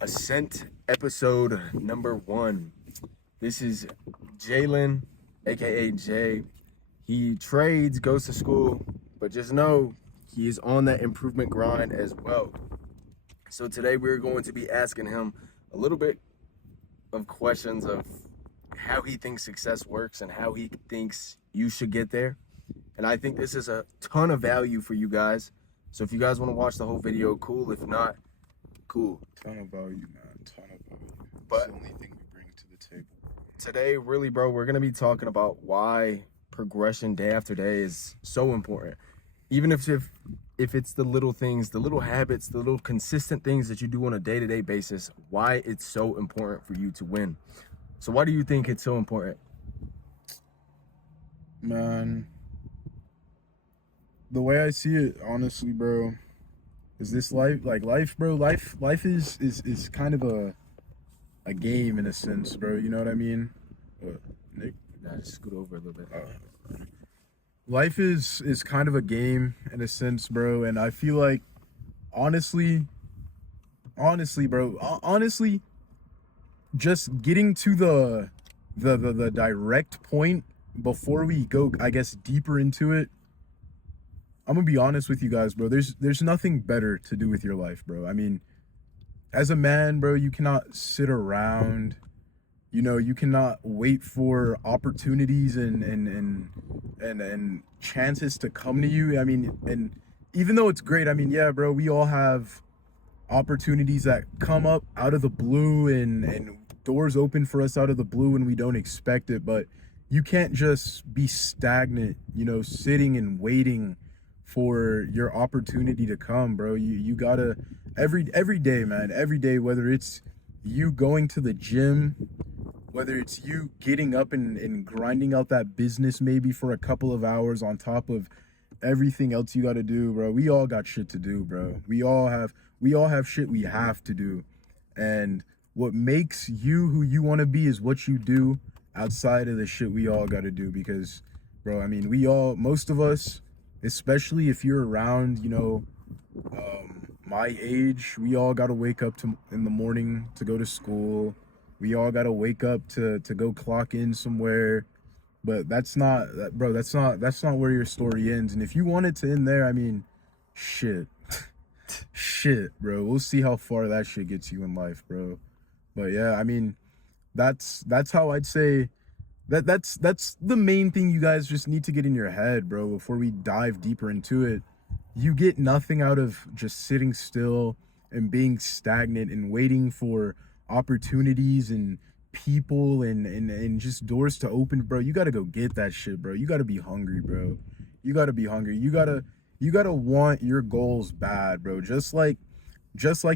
Ascent episode number 1. This is Jalen, aka Jay. He trades, goes to school, but just know he is on that improvement grind as well. So today we're going to be asking him a little bit of questions of how he thinks success works and how he thinks you should get there. And I think this is a ton of value for you guys. So if you guys want to watch the whole video, cool. If not, cool. Ton of value, man. Ton of value. But It's the only thing we bring to the table. Today, really, bro, we're going to be talking about why progression day after day is so important. Even if it's the little things, the little habits, the little consistent things that you do on a day-to-day basis, why it's so important for you to win. So why do you think it's so important? Man, the way I see it, honestly, bro, is this life, bro, life is kind of a game in a sense, bro. You know what I mean? Nick? Nah, just scoot over a little bit. Life is kind of a game in a sense, bro, and I feel like honestly, just getting to the direct point before we go, I guess, deeper into it. I'm gonna be honest with you guys, bro. There's nothing better to do with your life, bro. I mean, as a man, bro, you cannot sit around. You know, you cannot wait for opportunities and chances to come to you. I mean, and even though it's great, I mean, yeah, bro, we all have opportunities that come up out of the blue and doors open for us out of the blue and we don't expect it. But you can't just be stagnant, you know, sitting and waiting for your opportunity to come, bro. You gotta every day, man, every day, whether it's you going to the gym, whether it's you getting up and grinding out that business maybe for a couple of hours on top of everything else you got to do, bro. We all got shit to do, bro. We all have shit we have to do. And what makes you who you want to be is what you do outside of the shit we all got to do. Because, bro, I mean, most of us, especially if you're around, you know, my age, we all got to wake up in the morning to go to school. We all got to wake up to go clock in somewhere. But that's not where your story ends. And if you want it to end there, I mean, shit, bro. We'll see how far that shit gets you in life, bro. But yeah, I mean, that's how I'd say that's the main thing you guys just need to get in your head, bro, before we dive deeper into it. You get nothing out of just sitting still and being stagnant and waiting for opportunities and people and just doors to open, bro. You gotta go get that shit, bro. You gotta be hungry, bro. You gotta be hungry. You gotta want your goals bad, bro. Just like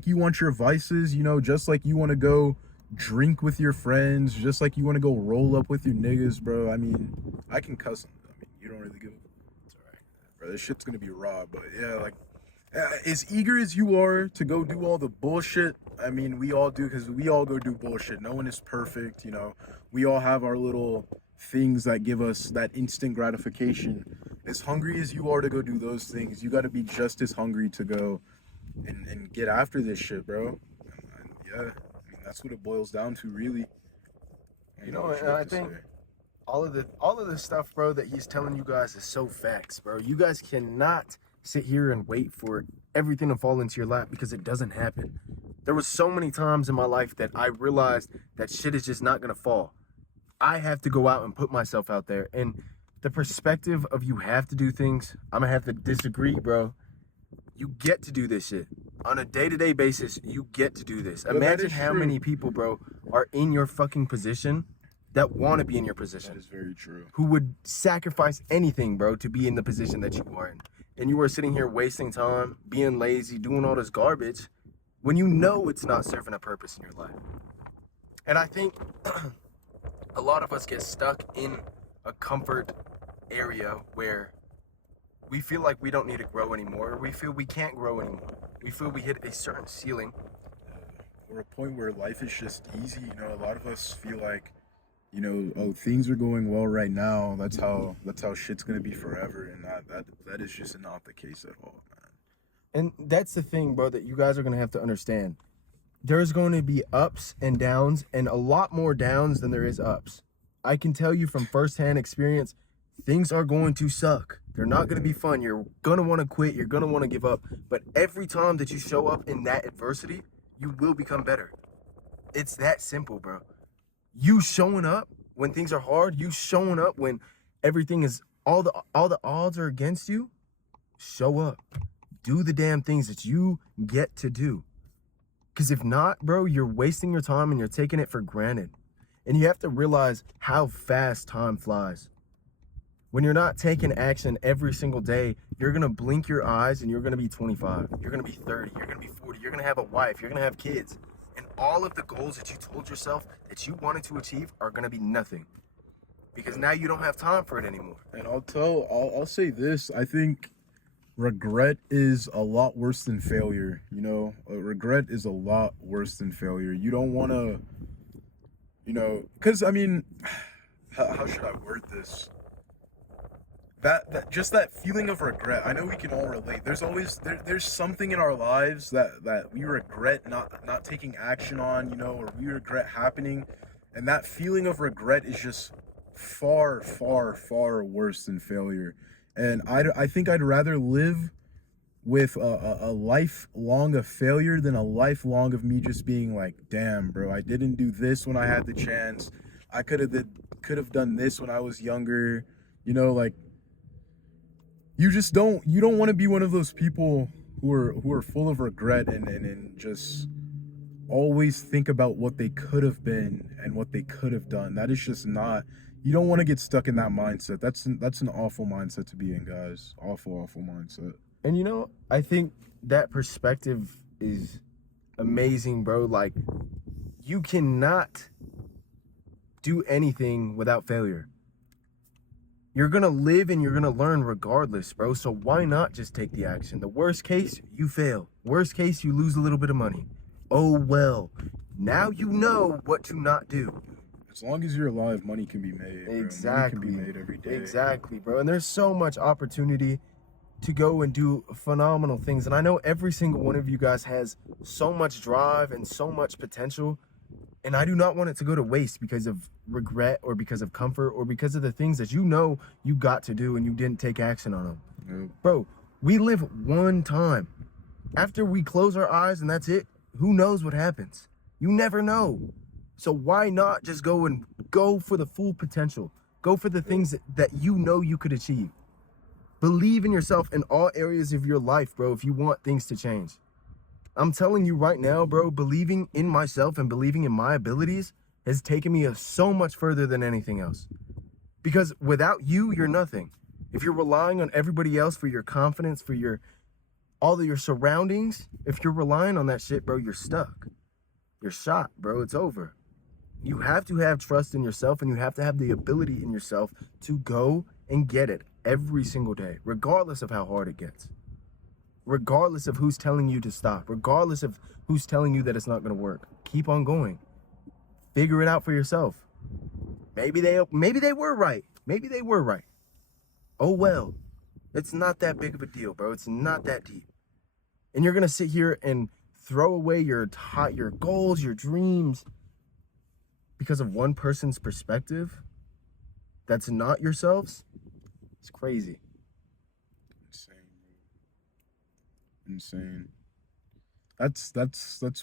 you want your vices, you know, just like you want to go drink with your friends, just like you want to go roll up with your niggas, bro. I mean, I can cuss them. I mean, you don't really give a... It's alright, bro. This shit's gonna be raw, but yeah, like, as eager as you are to go do all the bullshit, I mean, we all do, because we all go do bullshit. No one is perfect, you know. We all have our little things that give us that instant gratification. As hungry as you are to go do those things, you got to be just as hungry to go and get after this shit, bro. And yeah, I mean, that's what it boils down to, really. You know, and I think all of this stuff, bro, that he's telling you guys is so facts, bro. You guys cannot sit here and wait for everything to fall into your lap, because it doesn't happen. There was so many times in my life that I realized that shit is just not gonna fall. I have to go out and put myself out there. And the perspective of you have to do things, I'm gonna have to disagree, bro. You get to do this shit. On a day-to-day basis, you get to do this. Imagine how many people, bro, are in your fucking position that want to be in your position. That is very true. Who would sacrifice anything, bro, to be in the position that you are in. And you are sitting here wasting time, being lazy, doing all this garbage, when you know it's not serving a purpose in your life. And I think a lot of us get stuck in a comfort area where we feel like we don't need to grow anymore, or we feel we can't grow anymore. We feel we hit a certain ceiling. Or a point where life is just easy. You know, a lot of us feel like, you know, oh, things are going well right now. That's how shit's gonna be forever, and that is just not the case at all, man. And that's the thing, bro, that you guys are gonna have to understand. there's going to be ups and downs, and a lot more downs than there is ups. I can tell you from firsthand experience, things are going to suck. They're not going to be fun. You're going to want to quit. You're going to want to give up. But every time that you show up in that adversity, you will become better. It's that simple, bro. You showing up when things are hard, you showing up when everything is, all the odds are against you, show up. Do the damn things that you get to do. Because if not, bro, you're wasting your time and you're taking it for granted. And you have to realize how fast time flies. When you're not taking action every single day, you're going to blink your eyes and you're going to be 25. You're going to be 30. You're going to be 40. You're going to have a wife. You're going to have kids. And all of the goals that you told yourself that you wanted to achieve are going to be nothing. Because now you don't have time for it anymore. And I'll say this. I think regret is a lot worse than failure. You know, regret is a lot worse than failure. You don't want to, you know, because I mean, how should I word this? That just that feeling of regret. I know we can all relate. There's something in our lives that we regret not taking action on, you know, or we regret happening, and that feeling of regret is just far, far, far worse than failure. And I think I'd rather live with a lifelong of failure than a lifelong of me just being like, damn, bro, I didn't do this when I had the chance. I could have done this when I was younger. You know, like, you don't want to be one of those people who are full of regret and just always think about what they could have been and what they could have done. That is just not, you don't want to get stuck in that mindset. That's an awful mindset to be in, guys. Awful mindset. And you know, I think that perspective is amazing, bro. Like, you cannot do anything without failure. You're going to live and you're going to learn regardless, bro. So why not just take the action? The worst case, you fail. Worst case, you lose a little bit of money. Oh, well. Now you know what to not do. As long as you're alive, money can be made. Bro. Exactly. Money can be made every day. Exactly, bro. And there's so much opportunity to go and do phenomenal things. And I know every single one of you guys has so much drive and so much potential. And I do not want it to go to waste because of regret or because of comfort or because of the things that you know you got to do and you didn't take action on them. Yep. Bro, we live one time. After we close our eyes and that's it, who knows what happens? You never know. So why not just go for the full potential? Go for the things that you know you could achieve. Believe in yourself in all areas of your life, bro, if you want things to change. I'm telling you right now, bro, believing in myself and believing in my abilities has taken me so much further than anything else. Because without you, you're nothing. If you're relying on everybody else for your confidence, for all of your surroundings, if you're relying on that shit, bro, you're stuck. You're shot, bro. It's over. You have to have trust in yourself and you have to have the ability in yourself to go and get it every single day, regardless of how hard it gets. Regardless of who's telling you to stop, regardless of who's telling you that it's not going to work, keep on going. Figure it out for yourself. Maybe they were right. Maybe they were right. Oh well, it's not that big of a deal, bro. It's not that deep. And you're going to sit here and throw away your goals, your dreams because of one person's perspective that's not yourselves. It's crazy. Insane. That's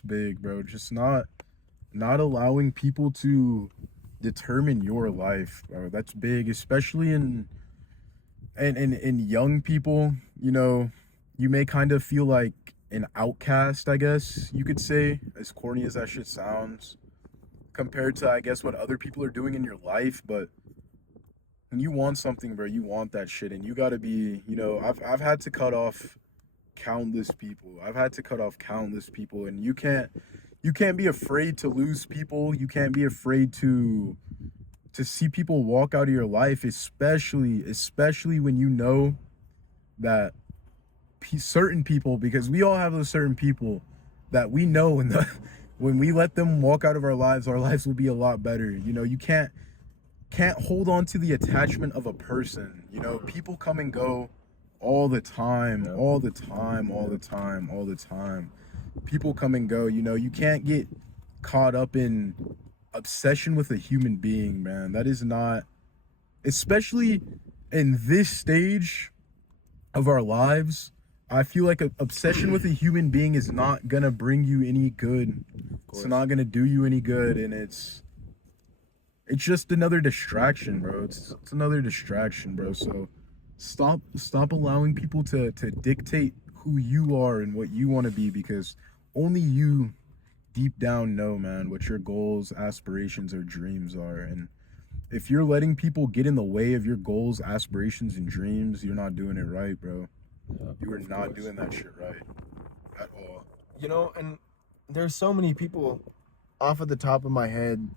big, bro. Just not allowing people to determine your life, bro. That's big, especially in young people. You know, you may kind of feel like an outcast, I guess you could say, as corny as that shit sounds, compared to, I guess, what other people are doing in your life. But when you want something, bro, you want that shit, and you gotta be, you know, I've had to cut off countless people. I've had to cut off countless people, and you can't be afraid to lose people. You can't be afraid to see people walk out of your life, especially when you know that certain people, because we all have those certain people that we know when we let them walk out of our lives will be a lot better. You know, you can't hold on to the attachment of a person. You know, people come and go all the time. people come and go. You know, you can't get caught up in obsession with a human being, man. That is not, especially in this stage of our lives. I feel like an obsession with a human being is not gonna bring you any good. It's not gonna do you any good, and it's just another distraction, bro. It's another distraction, bro. So stop allowing people to dictate who you are and what you want to be, because only you deep down know, man, what your goals, aspirations, or dreams are. And if you're letting people get in the way of your goals, aspirations, and dreams, you're not doing it right, bro. Yeah, You are not doing that shit right at all. You know, and there's so many people off of the top of my head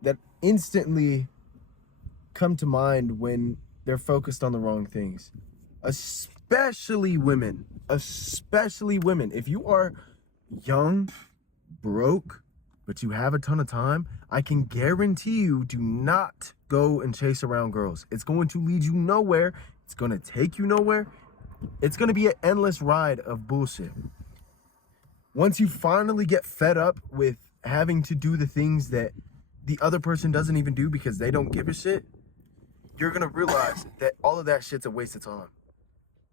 that instantly come to mind when they're focused on the wrong things. Especially women. Especially women. If you are young, broke, but you have a ton of time, I can guarantee you, do not go and chase around girls. It's going to lead you nowhere. It's going to take you nowhere. It's going to be an endless ride of bullshit. Once you finally get fed up with having to do the things that the other person doesn't even do because they don't give a shit, you're going to realize that all of that shit's a waste of time.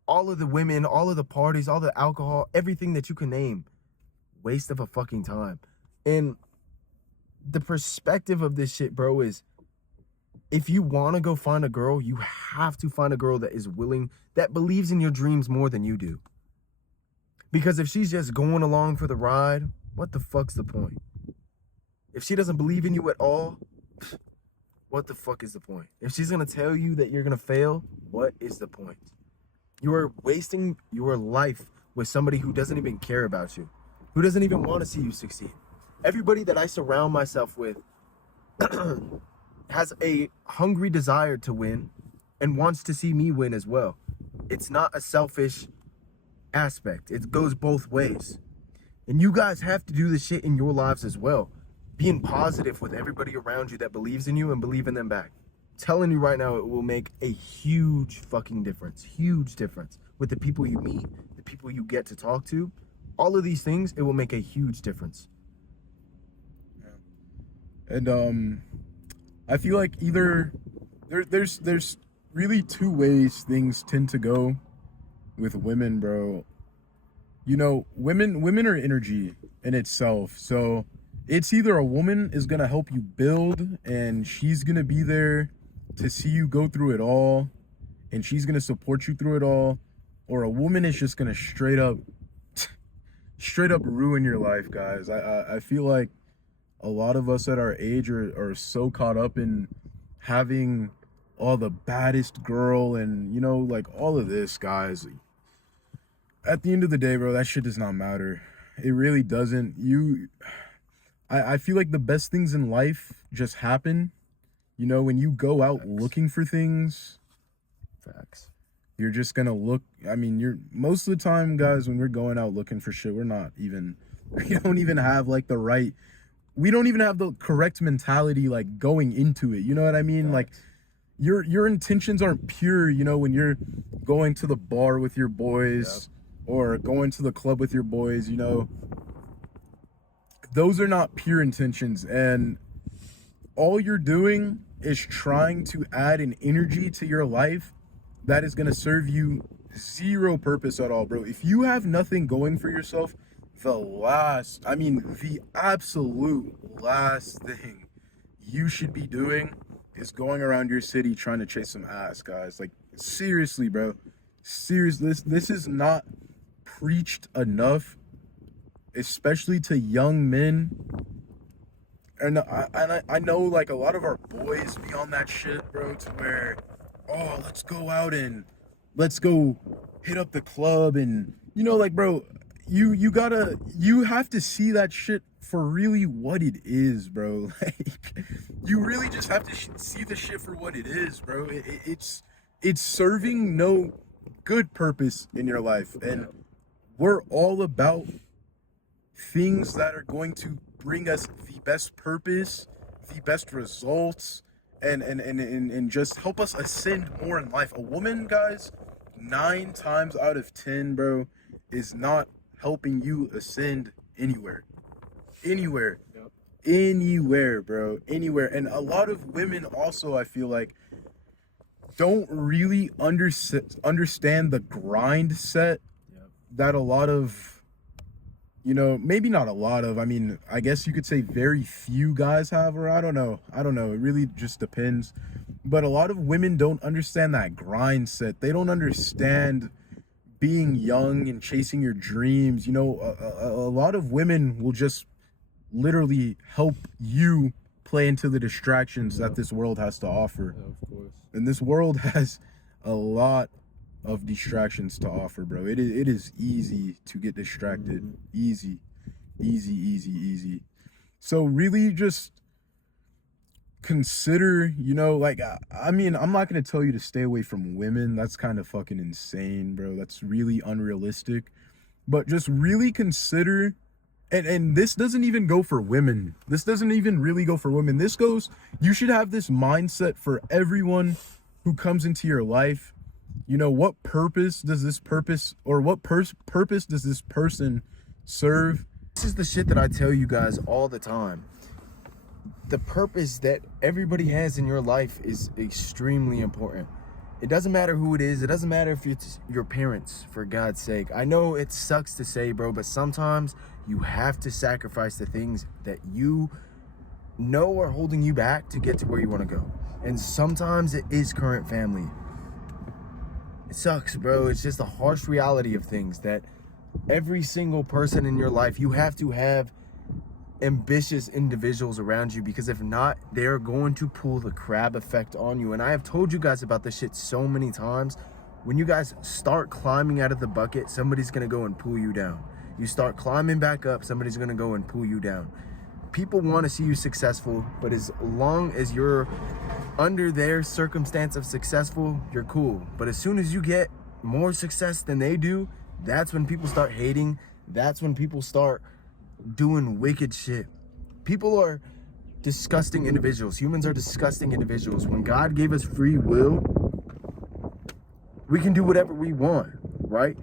All of the women, all of the parties, all the alcohol, everything that you can name, waste of a fucking time. And the perspective of this shit, bro, is if you want to go find a girl, you have to find a girl that is willing, that believes in your dreams more than you do. Because if she's just going along for the ride, what the fuck's the point? If she doesn't believe in you at all, what the fuck is the point? If she's going to tell you that you're going to fail, what is the point? You are wasting your life with somebody who doesn't even care about you, who doesn't even want to see you succeed. Everybody that I surround myself with has a hungry desire to win and wants to see me win as well. It's not a selfish aspect. It goes both ways. And you guys have to do this shit in your lives as well. Being positive with everybody around you that believes in you and believe in them back. I'm telling you right now, it will make a huge fucking difference. Huge difference with the people you meet, the people you get to talk to. All of these things, it will make a huge difference. And I feel like either there's really two ways things tend to go with women, bro. You know, women are energy in itself. So it's either a woman is gonna help you build and she's gonna be there to see you go through it all and she's gonna support you through it all, or a woman is just gonna straight up ruin your life, guys. I feel like a lot of us at our age are so caught up in having all the baddest girl and, you know, like all of this, guys. At the end of the day, bro, that shit does not matter. It really doesn't. I feel like the best things in life just happen. You know, when you go out looking for things, Facts. you're just gonna look. I mean, you're most of the time, guys, when we're going out looking for shit, we don't even have like we don't even have the correct mentality, like going into it. You know what I mean? Like your intentions aren't pure, you know, when you're going to the bar with your boys or going to the club with your boys, you know. Those are not pure intentions, and all you're doing is trying to add an energy to your life that is going to serve you zero purpose at all, bro. If you have nothing going for yourself, the absolute last thing you should be doing is going around your city trying to chase some ass, guys. Like, seriously, bro. Seriously, this is not preached enough, especially to young men. And I know, like, a lot of our boys be on that shit, bro, to where, oh, let's go out and let's go hit up the club. And, you know, like, bro, you have to see that shit for really what it is, bro. Like, you really just have to see the shit for what it is, bro. It's serving no good purpose in your life. And we're all about things that are going to bring us the best purpose, the best results, and just help us ascend more in life. A woman, guys, 9 times out of 10, bro, is not helping you ascend anywhere. Anywhere. Yep. Anywhere, bro. Anywhere. And a lot of women also, I feel like, don't really understand the grind set that a lot of, maybe not a lot of, I mean, I guess you could say very few guys have, or I don't know. It really just depends. But a lot of women don't understand that grind set. They don't understand being young and chasing your dreams. A lot of women will just literally help you play into the distractions that this world has to offer. Yeah, of course. And this world has a lot of distractions to offer, bro. It is easy to get distracted. Easy. So really just consider, I mean, I'm not going to tell you to stay away from women. That's kind of fucking insane, bro. That's really unrealistic. But just really consider, and this doesn't even go for women. This doesn't even really go for women. This goes, you should have this mindset for everyone who comes into your life. What purpose does this purpose, or what purpose does this person serve? This is the shit that I tell you guys all the time. The purpose that everybody has in your life is extremely important. It doesn't matter who it is. It doesn't matter if it's your parents, for God's sake. I know it sucks to say, bro, but sometimes you have to sacrifice the things that you know are holding you back to get to where you want to go. And sometimes it is current family. It sucks, bro. It's just a harsh reality of things that every single person in your life, you have to have ambitious individuals around you, because if not, they're going to pull the crab effect on you. And I have told you guys about this shit so many times. When you guys start climbing out of the bucket, somebody's going to go and pull you down. You start climbing back up, somebody's going to go and pull you down. People want to see you successful, but as long as you're under their circumstance of successful, you're cool. But as soon as you get more success than they do, that's when people start hating. That's when people start doing wicked shit. People are disgusting individuals. Humans are disgusting individuals. When God gave us free will, we can do whatever we want, right?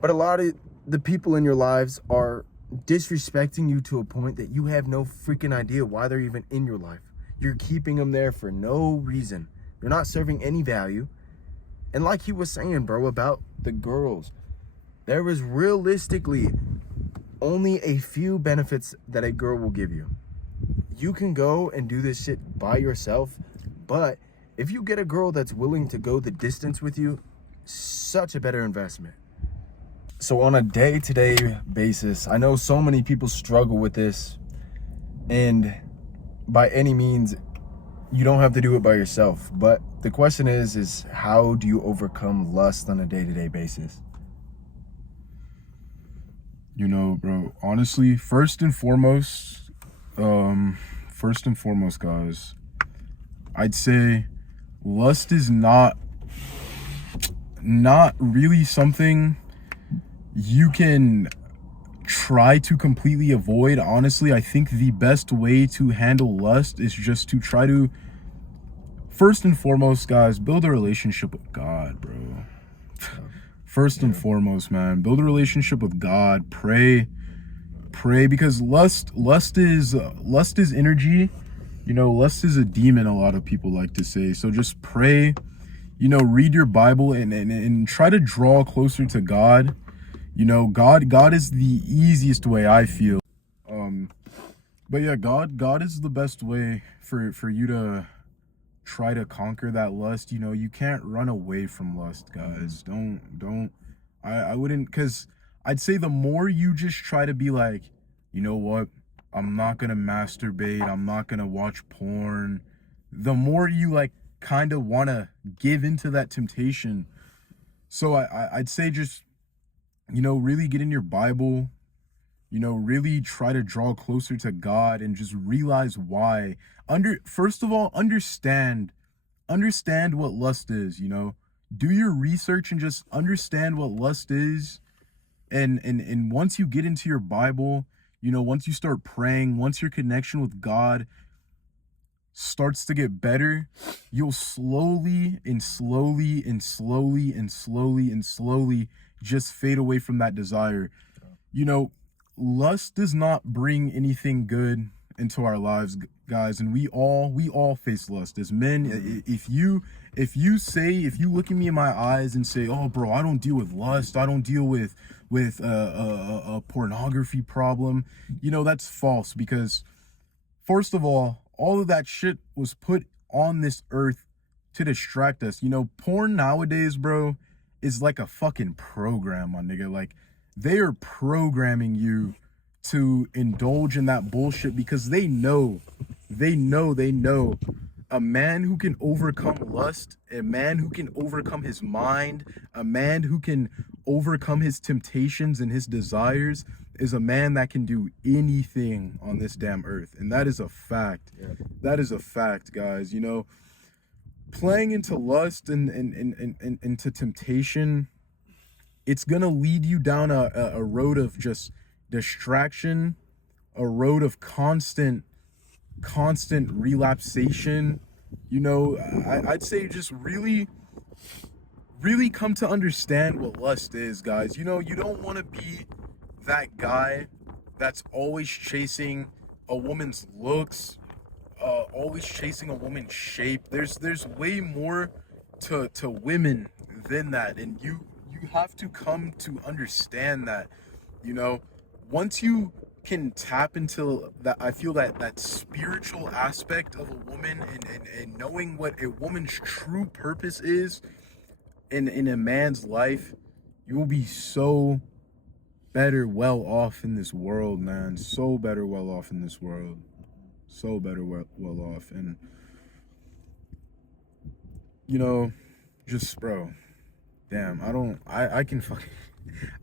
But a lot of the people in your lives are disrespecting you to a point that you have no freaking idea why they're even in your life. You're keeping them there for no reason. They're not serving any value. And like he was saying, bro, about the girls, there is realistically only a few benefits that a girl will give you. You can go and do this shit by yourself, but if you get a girl that's willing to go the distance with you, such a better investment. So on a day-to-day basis, I know so many people struggle with this, and by any means, you don't have to do it by yourself. But the question is how do you overcome lust on a day-to-day basis? Bro, honestly, first and foremost, guys, I'd say lust is not really something you can try to completely avoid. Honestly, I think the best way to handle lust is just to try to, first and foremost, guys, build a relationship with God, bro. First and foremost, man, build a relationship with God. Pray, because lust is energy. Lust is a demon, a lot of people like to say. So just pray, read your Bible and try to draw closer to God. God is the easiest way, I feel. But yeah, God is the best way for you to try to conquer that lust. You can't run away from lust, guys. Don't. I wouldn't, because I'd say the more you just try to be like, you know what, I'm not gonna masturbate, I'm not gonna watch porn, the more you like kind of want to give into that temptation. So I'd say just, really get in your Bible, really try to draw closer to God and just realize why. First of all, understand what lust is. Do your research and just understand what lust is. And once you get into your Bible, once you start praying, once your connection with God starts to get better, you'll slowly just fade away from that desire. You know, lust does not bring anything good into our lives, guys, and we all face lust as men. If you look at me in my eyes and say, oh bro, I don't deal with lust, I don't deal with a pornography problem, you know, that's false. Because first of all of that shit was put on this earth to distract us. You know, porn nowadays, bro, is like a fucking program, my nigga. Like, they are programming you to indulge in that bullshit because they know a man who can overcome lust, a man who can overcome his mind, a man who can overcome his temptations and his desires is a man that can do anything on this damn earth. And that is a fact. Yeah. That is a fact, guys. You know, playing into lust and into temptation, it's gonna lead you down a road of just distraction, a road of constant relapsation. You know, I'd say just really come to understand what lust is, guys. You know, you don't want to be that guy that's always chasing a woman's looks, always chasing a woman's shape. There's way more to women than that, and you have to come to understand that. You know, once you can tap into that, I feel that spiritual aspect of a woman and knowing what a woman's true purpose is in a man's life, you will be so better well off in this world, man. So better well off in this world. So better well off. And, you know, just, bro, damn, I can fucking,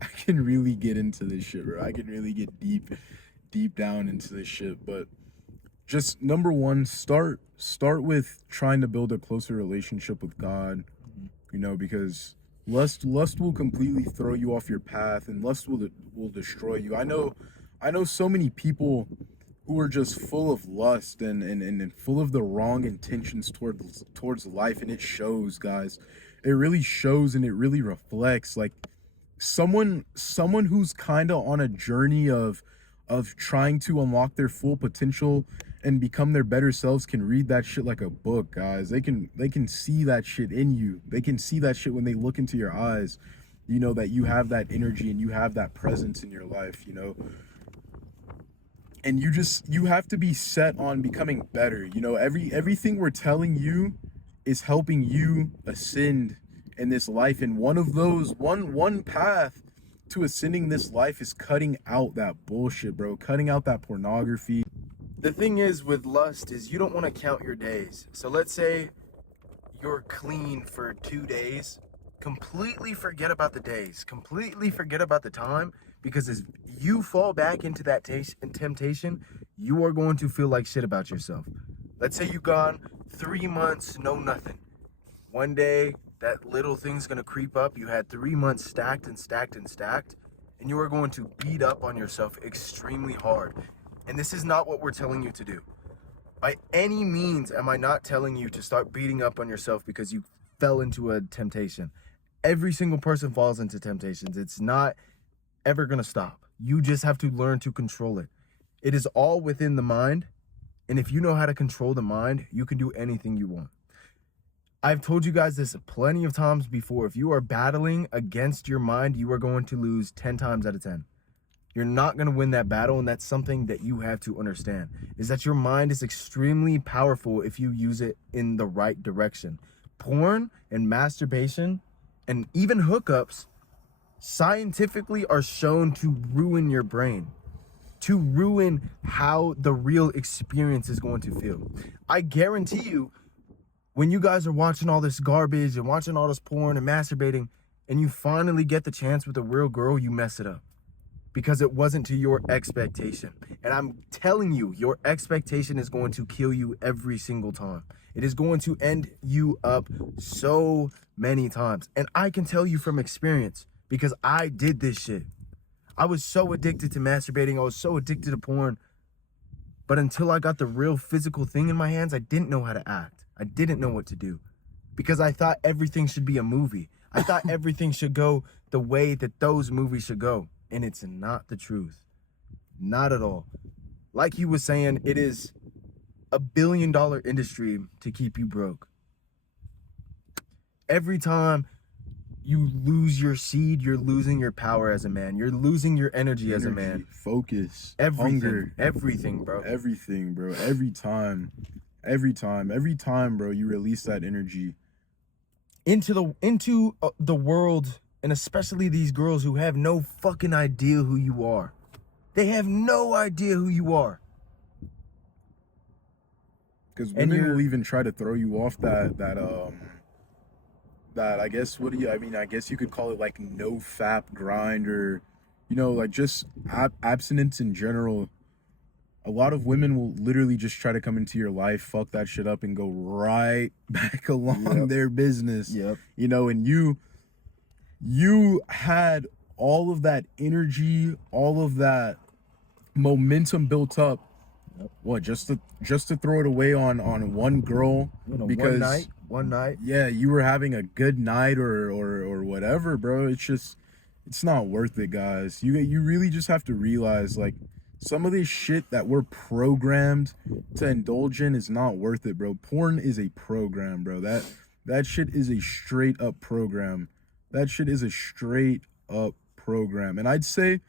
I can really get into this shit, bro. I can really get deep down into this shit. But just number one, start with trying to build a closer relationship with God, you know, because lust will completely throw you off your path, and lust will destroy you. I know so many people who are just full of lust and full of the wrong intentions towards life, and it shows, guys. It really shows, and it really reflects. Like, someone who's kind of on a journey of trying to unlock their full potential and become their better selves can read that shit like a book, guys. They can see that shit in you. They can see that shit when they look into your eyes, you know, that you have that energy and you have that presence in your life, you know. And you have to be set on becoming better. You know, everything we're telling you is helping you ascend in this life. And one of those, one path to ascending this life is cutting out that bullshit, bro. Cutting out that pornography. The thing is with lust is you don't want to count your days. So let's say you're clean for 2 days. Completely forget about the days. Completely forget about the time. Because as you fall back into that temptation, you are going to feel like shit about yourself. Let's say you've gone 3 months, no nothing. One day, that little thing's going to creep up. You had 3 months stacked, and you are going to beat up on yourself extremely hard. And this is not what we're telling you to do. By any means am I not telling you to start beating up on yourself because you fell into a temptation. Every single person falls into temptations. It's not ever going to stop. You just have to learn to control it. It is all within the mind. And if you know how to control the mind, you can do anything you want. I've told you guys this plenty of times before. If you are battling against your mind, you are going to lose 10 times out of 10. You're not going to win that battle, and that's something that you have to understand, is that your mind is extremely powerful if you use it in the right direction. Porn and masturbation and even hookups scientifically are shown to ruin your brain, to ruin how the real experience is going to feel. I guarantee you, when you guys are watching all this garbage and watching all this porn and masturbating, and you finally get the chance with a real girl, you mess it up. Because it wasn't to your expectation. And I'm telling you, your expectation is going to kill you every single time. It is going to end you up so many times. And I can tell you from experience, because I did this shit. I was so addicted to masturbating. I was so addicted to porn. But until I got the real physical thing in my hands, I didn't know how to act. I didn't know what to do. Because I thought everything should be a movie. I thought everything should go the way that those movies should go. And it's not the truth. Not at all. Like he was saying, it is $1 billion industry to keep you broke. Every time you lose your seed, you're losing your power as a man. You're losing your energy as a man. Focus. Everything. Hunger. Everything, bro. Everything, bro. Every time, bro, you release that energy into the world, and especially these girls who have no fucking idea who you are. They have no idea who you are. Because women will even try to throw you off that I guess, I guess you could call it like no fap grind, or, you know, like just abstinence in general. A lot of women will literally just try to come into your life, fuck that shit up, and go right back along their business. Yep. You know, and you had all of that energy, all of that momentum built up. Yep. What, just to throw it away on one girl, because one night. Yeah, you were having a good night or whatever, bro. It's not worth it, guys. You really just have to realize, like, some of this shit that we're programmed to indulge in is not worth it, bro. Porn is a program, bro. That shit is a straight up program. And I'd say,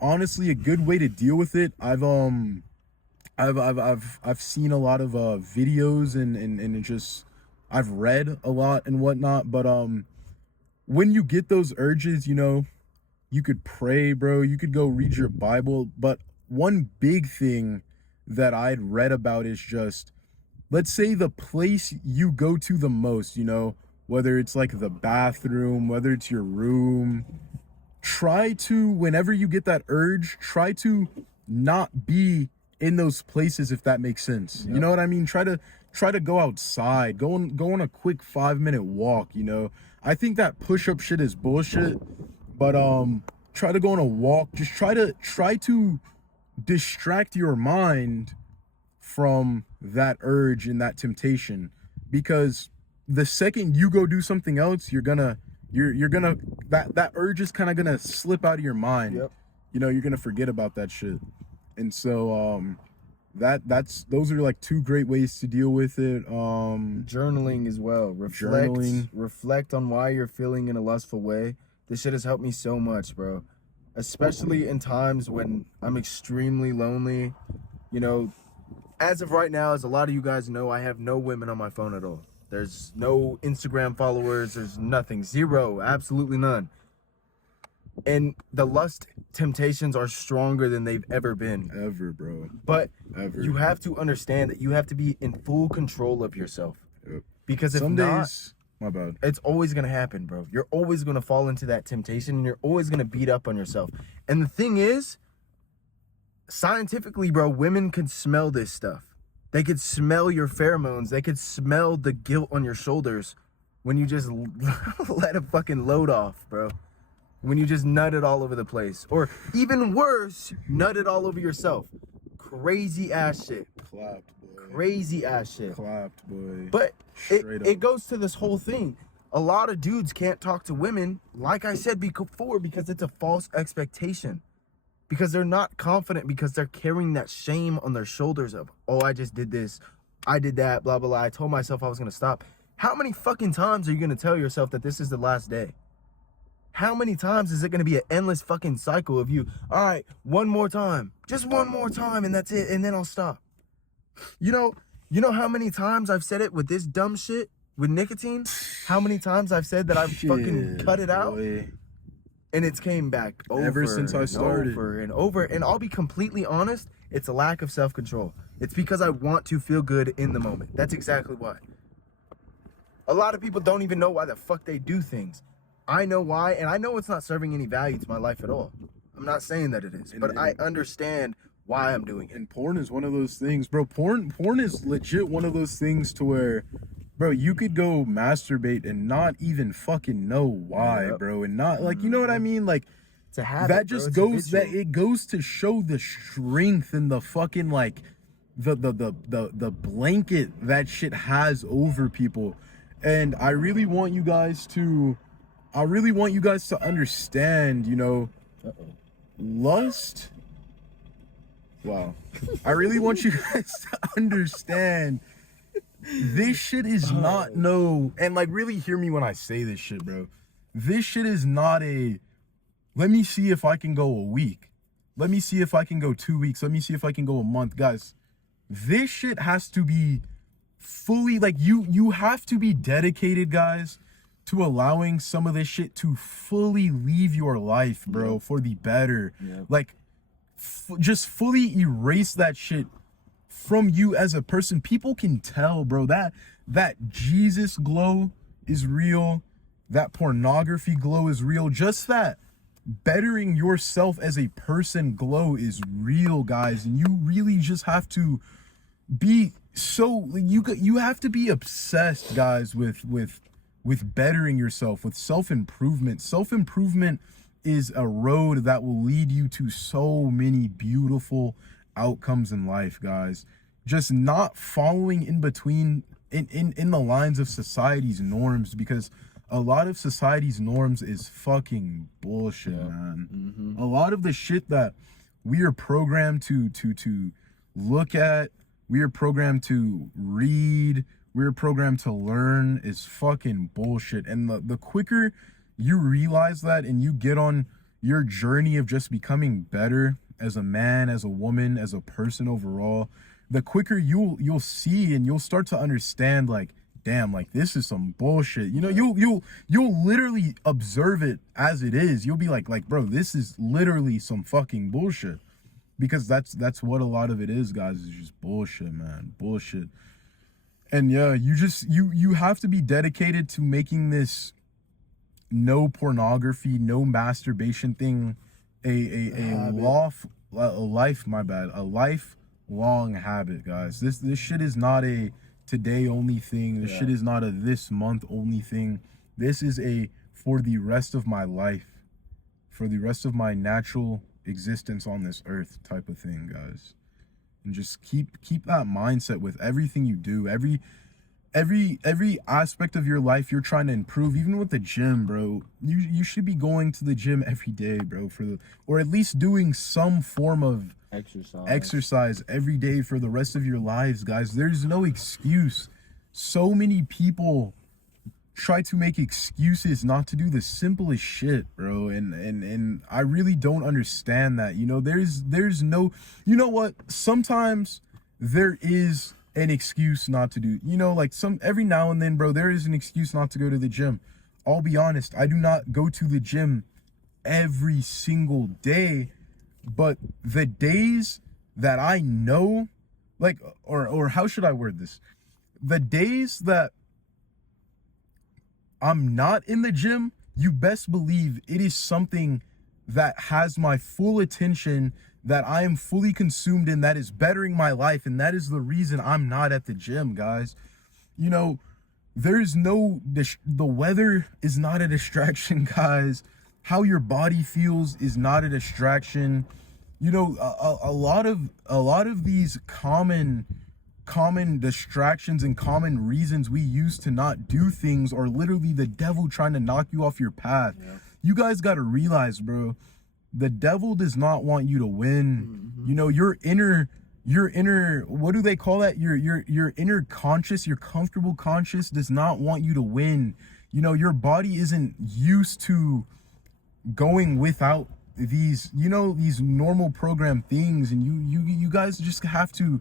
honestly, a good way to deal with it, I've seen a lot of videos and it just, I've read a lot and whatnot, but when you get those urges, you know, you could pray, bro. You could go read your Bible. But one big thing that I'd read about is just, let's say the place you go to the most, you know, whether it's like the bathroom, whether it's your room, try to, whenever you get that urge, try to not be in those places, if that makes sense. Yep. You know what I mean? Try to go outside, go on a quick 5-minute walk, you know. I think that push-up shit is bullshit, but try to go on a walk. Just try to distract your mind from that urge and that temptation, because the second you go do something else, you're gonna that urge is kind of gonna slip out of your mind. Yep. You know, you're gonna forget about that shit. And so those are like two great ways to deal with it. Journaling as well. Reflect on why you're feeling in a lustful way. This shit has helped me so much, bro. Especially in times when I'm extremely lonely. You know, as of right now, as a lot of you guys know, I have no women on my phone at all. There's no Instagram followers. There's nothing. Zero. Absolutely none. And the lust temptations are stronger than they've ever been. Ever, bro. But Ever. You have to understand that you have to be in full control of yourself. Yep. Because if some not, days, my bad, it's always going to happen, bro. You're always going to fall into that temptation, and you're always going to beat up on yourself. And the thing is, scientifically, bro, women can smell this stuff. They could smell your pheromones. They could smell the guilt on your shoulders when you just let a fucking load off, bro. When you just nut it all over the place. Or even worse, nut it all over yourself. Crazy ass shit. Clapped, boy. Crazy ass shit. Clapped, boy. But it goes to this whole thing. A lot of dudes can't talk to women, like I said before, because it's a false expectation. Because they're not confident, because they're carrying that shame on their shoulders of, oh, I just did this, I did that, blah, blah, blah. I told myself I was going to stop. How many fucking times are you going to tell yourself that this is the last day? How many times is it going to be an endless fucking cycle of you, all right, one more time, just one more time, and that's it, and then I'll stop? You know how many times I've said it with this dumb shit, with nicotine? How many times I've said that I've fucking cut it out? Boy. And it's came back ever since I started. Over and over. And I'll be completely honest, it's a lack of self-control. It's because I want to feel good in the moment. That's exactly why. A lot of people don't even know why the fuck they do things. I know why, and I know it's not serving any value to my life at all. I'm not saying that it is, but I understand why I'm doing it. And porn is one of those things, bro. Porn is legit one of those things to where, bro, you could go masturbate and not even fucking know why, bro, and not, like, you know what I mean? Like, it's a habit, that just goes to show the strength and the fucking, like, the blanket that shit has over people. And I really want you guys to understand, you know, lust. Wow. I really want you guys to understand this shit is not no, and like really hear me when I say this shit, bro. This shit is not a, let me see if I can go a week. Let me see if I can go 2 weeks. Let me see if I can go a month. Guys, this shit has to be fully, like, you have to be dedicated, guys, to allowing some of this shit to fully leave your life, bro, for the better. Like, just fully erase that shit from you as a person. People can tell, bro, that Jesus glow is real, that pornography glow is real, just that bettering yourself as a person glow is real, guys. And you really just have to be so, you have to be obsessed, guys, with bettering yourself, with self-improvement. Self-improvement is a road that will lead you to so many beautiful outcomes in life, guys. Just not following in between in the lines of society's norms, because a lot of society's norms is fucking bullshit, man. A lot of the shit that we are programmed to look at, we are programmed to read, we are programmed to learn is fucking bullshit. And the quicker you realize that and you get on your journey of just becoming better as a man, as a woman, as a person overall, the quicker you'll see and you'll start to understand, like, damn, like, this is some bullshit. You know, you'll literally observe it as it is. You'll be like, bro, this is literally some fucking bullshit. Because that's what a lot of it is, guys, is just bullshit, man. Bullshit. And yeah, you have to be dedicated to making this no pornography, no masturbation thing a lifelong habit, guys. This shit is not a today only thing. This shit is not a this month only thing. This is a for the rest of my life, for the rest of my natural existence on this earth type of thing, guys. And just keep that mindset with everything you do. Every aspect of your life you're trying to improve. Even with the gym, bro, you should be going to the gym every day, bro, or at least doing some form of exercise every day for the rest of your lives, guys. There's no excuse. So many people try to make excuses not to do the simplest shit, bro, and I really don't understand that. You know, there's no, you know what, sometimes there is an excuse not to do, you know, like every now and then, bro, there is an excuse not to go to the gym. I'll be honest, I do not go to the gym every single day, but the days that I know, like, or how should I word this, the days that I'm not in the gym, you best believe it is something that has my full attention, that I am fully consumed in, that is bettering my life, and that is the reason I'm not at the gym, guys. You know, there's no, the weather is not a distraction, guys. How your body feels is not a distraction. You know, a lot of these common distractions and common reasons we use to not do things are literally the devil trying to knock you off your path. You guys got to realize, bro, the devil does not want you to win. You know, your inner, what do they call that? Your inner conscious, your comfortable conscious does not want you to win. You know, your body isn't used to going without these, you know, these normal program things, and you guys just have to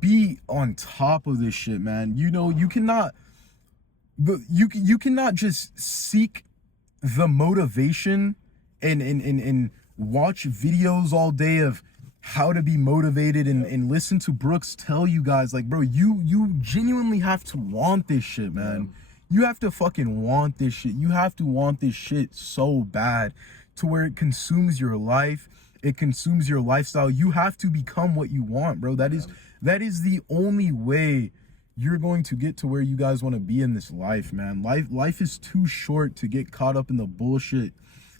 be on top of this shit, man. You know, you cannot just seek the motivation and watch videos all day of how to be motivated and listen to Brooks tell you guys, like, bro, you genuinely have to want this shit, man. You have to fucking want this shit. You have to want this shit so bad to where it consumes your life, it consumes your lifestyle. You have to become what you want, bro. That is the only way you're going to get to where you guys want to be in this life, man. Life is too short to get caught up in the bullshit.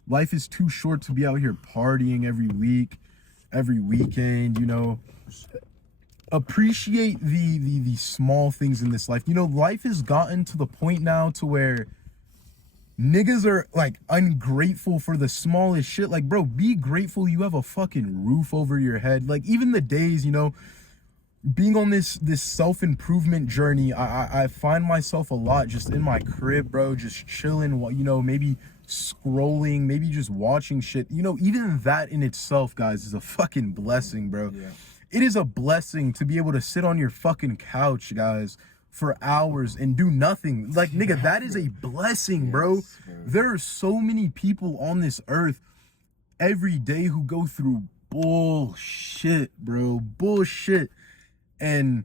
Life is too short to be out here partying every week, every weekend, you know. appreciate the small things in this life. You know, life has gotten to the point now to where niggas are like ungrateful for the smallest shit. Like, bro, be grateful you have a fucking roof over your head. Like, even the days, you know, being on this self-improvement journey, I find myself a lot just in my crib, bro, just chilling, you know, maybe scrolling, maybe just watching shit. You know, even that in itself, guys, is a fucking blessing, bro. Yeah. It is a blessing to be able to sit on your fucking couch, guys, for hours and do nothing. Like, nigga, that is a blessing, bro. Yes, bro. There are so many people on this earth every day who go through bullshit, bro. Bullshit. And,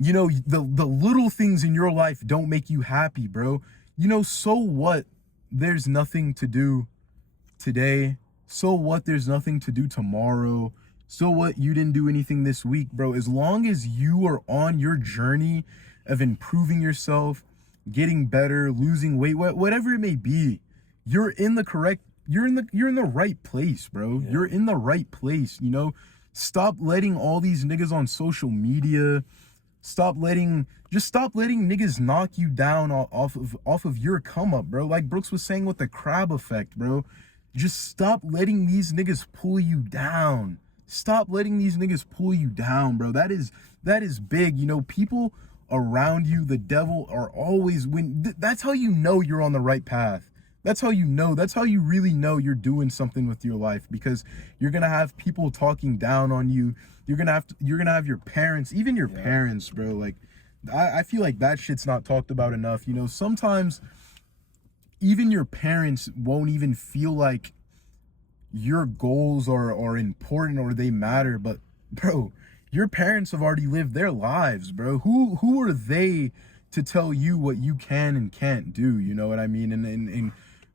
you know, the little things in your life don't make you happy, bro. You know, so what? There's nothing to do today. So what? There's nothing to do tomorrow. So what? You didn't do anything this week, bro. As long as you are on your journey of improving yourself, getting better, losing weight, whatever it may be, you're in the right place, bro. Yeah. You're in the right place, you know? Stop letting all these niggas on social media, stop letting niggas knock you down off of your come up, bro. Like Brooks was saying with the crab effect, bro. Just stop letting these niggas pull you down. Stop letting these niggas pull you down, bro. That is big. You know, people around you, the devil, are always that's how you know you're on the right path. That's how you know. That's how you really know you're doing something with your life, because you're gonna have people talking down on you. You're gonna have your parents, even your parents, bro. Like, I feel like that shit's not talked about enough. You know, sometimes even your parents won't even feel like your goals are important or they matter. But, bro, your parents have already lived their lives, bro. Who are they to tell you what you can and can't do? You know what I mean? And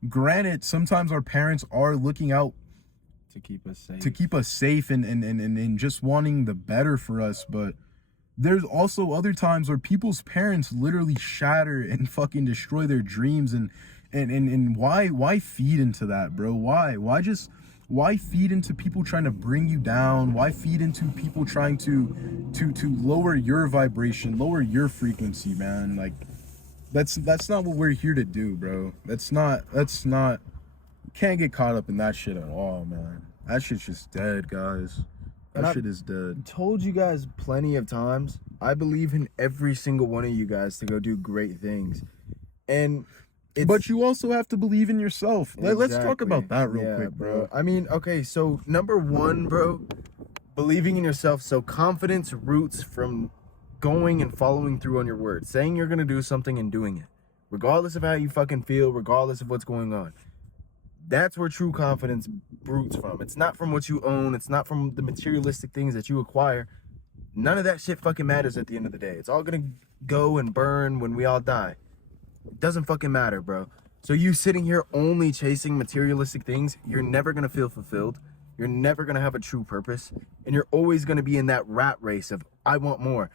granted, sometimes our parents are looking out To keep us and safe. just wanting the better for us. But there's also other times where people's parents literally shatter and fucking destroy their dreams. And why feed into that, bro? Why feed into people trying to bring you down? Why feed into people trying to lower your vibration, lower your frequency, man? Like, that's not what we're here to do, bro. That's not can't get caught up in that shit at all, man. That shit's just dead, guys. That shit is dead. Told you guys plenty of times, I believe in every single one of you guys to go do great things. And but you also have to believe in yourself. Let's talk about that real quick, bro. I mean, okay, so number one, bro, believing in yourself. So confidence roots from going and following through on your word, saying you're gonna do something and doing it, regardless of how you fucking feel, regardless of what's going on. That's where true confidence roots from. It's not from what you own. It's not from the materialistic things that you acquire. None of that shit fucking matters at the end of the day. It's all gonna go and burn when we all die. It doesn't fucking matter, bro. So you sitting here only chasing materialistic things, you're never gonna feel fulfilled. You're never gonna have a true purpose. And you're always gonna be in that rat race of, I want more.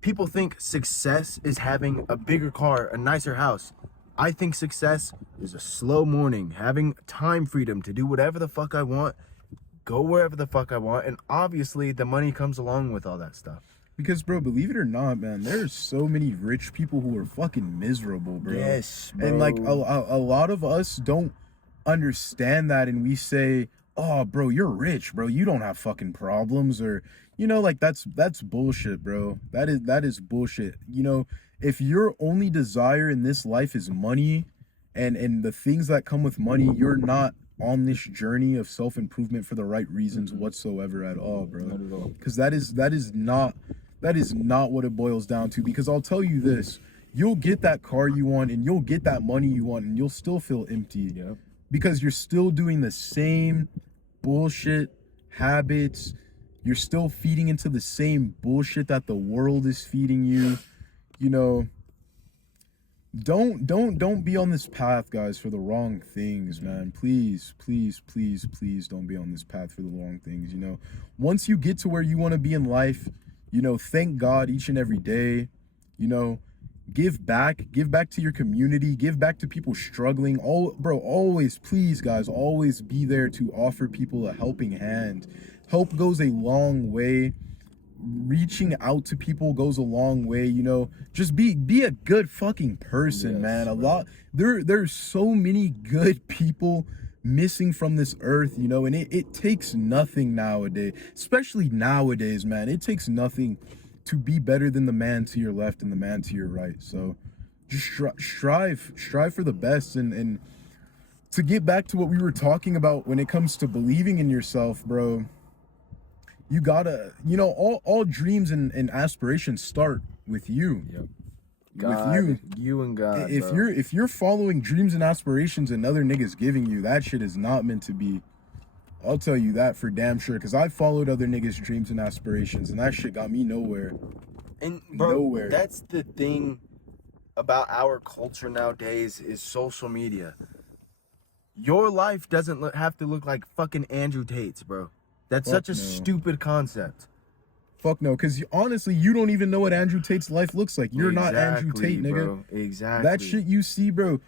People think success is having a bigger car, a nicer house. I think success is a slow morning, having time freedom to do whatever the fuck I want, go wherever the fuck I want, and obviously the money comes along with all that stuff. Because, bro, believe it or not, man, there's so many rich people who are fucking miserable, bro. Yes, bro. And, like, a lot of us don't understand that, and we say, oh, bro, you're rich, bro. You don't have fucking problems, or, you know, like, that's bullshit, bro. That is bullshit. You know, if your only desire in this life is money and the things that come with money, you're not on this journey of self-improvement for the right reasons whatsoever at all, bro. Not at all. Because that is not what it boils down to. Because I'll tell you this, you'll get that car you want and you'll get that money you want and you'll still feel empty. Yeah. Because you're still doing the same bullshit habits. You're still feeding into the same bullshit that the world is feeding you. You know, don't be on this path, guys, for the wrong things, man. Please don't be on this path for the wrong things. You know, once you get to where you want to be in life, you know, thank God each and every day. You know, give back to your community, give back to people struggling. Always, please, guys, always be there to offer people a helping hand. Help goes a long way. reaching out to people goes a long way, you know. Just be a good fucking person, Yes, man. bro. There's so many good people missing from this earth, you know, and it takes nothing nowadays, especially nowadays, man. It takes nothing to be better than the man to your left and the man to your right. So just strive for the best. And to get back to what we were talking about when it comes to believing in yourself, bro, you gotta, you know, all dreams and aspirations start with you. Yep. With you and God. If bro. you're following dreams and aspirations another nigga's giving you, that shit is not meant to be. I'll tell you that for damn sure, because I followed other niggas' dreams and aspirations, and that shit got me nowhere. And bro, Nowhere. that's the thing about our culture nowadays is social media. Your life doesn't have to look like fucking Andrew Tate's, bro. That's Fuck such a no. stupid concept. Fuck no, because honestly, you don't even know what Andrew Tate's life looks like. You're not Andrew Exactly, Tate, nigga. bro. Exactly. That shit you see, bro.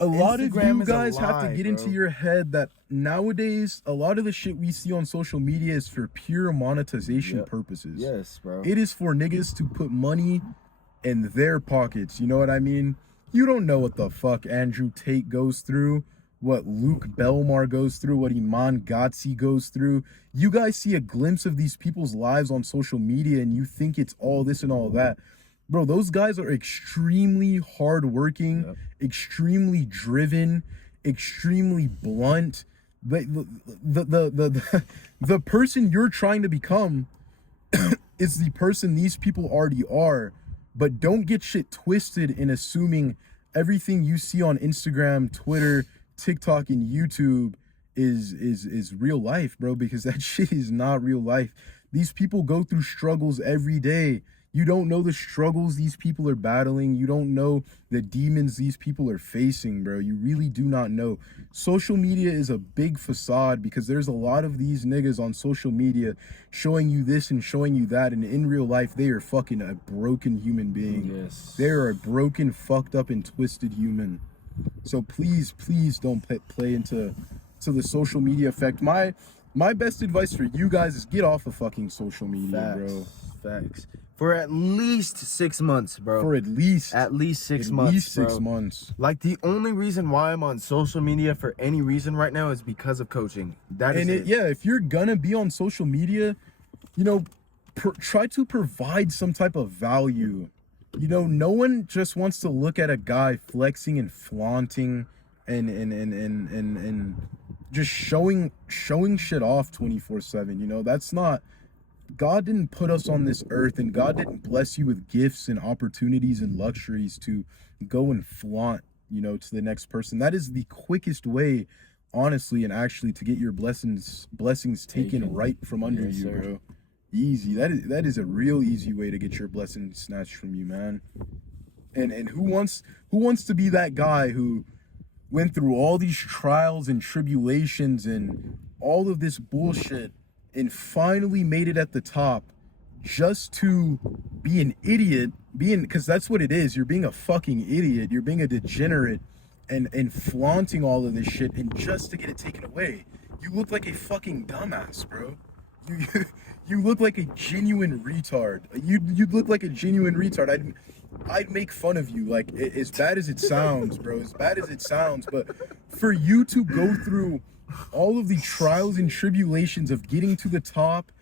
A lot of Instagram you is a guys have to lie, get into bro. your head that nowadays, a lot of the shit we see on social media is for pure monetization Yep. purposes. Yes, bro. It is for niggas to put money in their pockets. You know what I mean? You don't know what the fuck Andrew Tate goes through, what Luke Belmar goes through, what Iman Gotzi goes through. You guys see a glimpse of these people's lives on social media and you think it's all this and all that. Bro, those guys are extremely hardworking, Yep. extremely driven, extremely blunt. The person you're trying to become is the person these people already are. But don't get shit twisted in assuming everything you see on Instagram, Twitter, TikTok, and YouTube is real life, bro, because that shit is not real life. These people go through struggles every day. You don't know the struggles these people are battling. You don't know the demons these people are facing, bro. You really do not know. Social media is a big facade because there's a lot of these niggas on social media showing you this and showing you that, and in real life, they are fucking a broken human being. Yes. They are a broken, fucked up, and twisted human. So please don't play into the social media effect. My best advice for you guys is get off of fucking social media, bro. Facts. For at least 6 months, bro. For at least 6 months. At least 6 bro. months. Like, the only reason why I'm on social media for any reason right now is because of coaching. That is it. Yeah, if you're gonna be on social media, you know, try to provide some type of value. You know, no one just wants to look at a guy flexing and flaunting and just showing shit off 24/7. You know, that's not. God didn't put us on this earth, and God didn't bless you with gifts and opportunities and luxuries to go and flaunt, you know, to the next person. That is the quickest way, honestly, and actually to get your blessings taken right from under Yes, you, sir. bro. Easy. That is a real easy way to get your blessings snatched from you, man. And who wants to be that guy who went through all these trials and tribulations and all of this bullshit and finally made it at the top just to be an idiot, because that's what it is. You're being a fucking idiot. You're being a degenerate and flaunting all of this shit, and just to get it taken away. You look like a fucking dumbass, bro. You look like a genuine retard. You look like a genuine retard. I'd make fun of you, like, as bad as it sounds, bro. As bad as it sounds, but for you to go through all of the trials and tribulations of getting to the top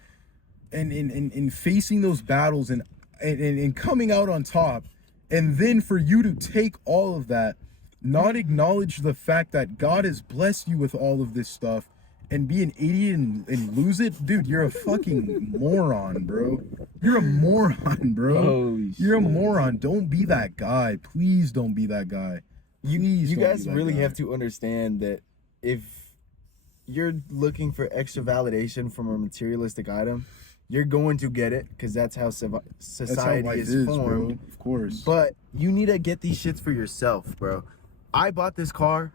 and facing those battles and coming out on top, and then for you to take all of that, not acknowledge the fact that God has blessed you with all of this stuff, and be an idiot and lose it, dude, you're a fucking moron, bro. You're a moron, bro. Holy You're a shit. moron. Don't be that guy. Please don't be that guy. Please You don't guys be that really guy. have to understand that if you're looking for extra validation from a materialistic item, you're going to get it, because that's how That's how society life is bro. formed. Of course. But you need to get these shits for yourself, bro. I bought this car,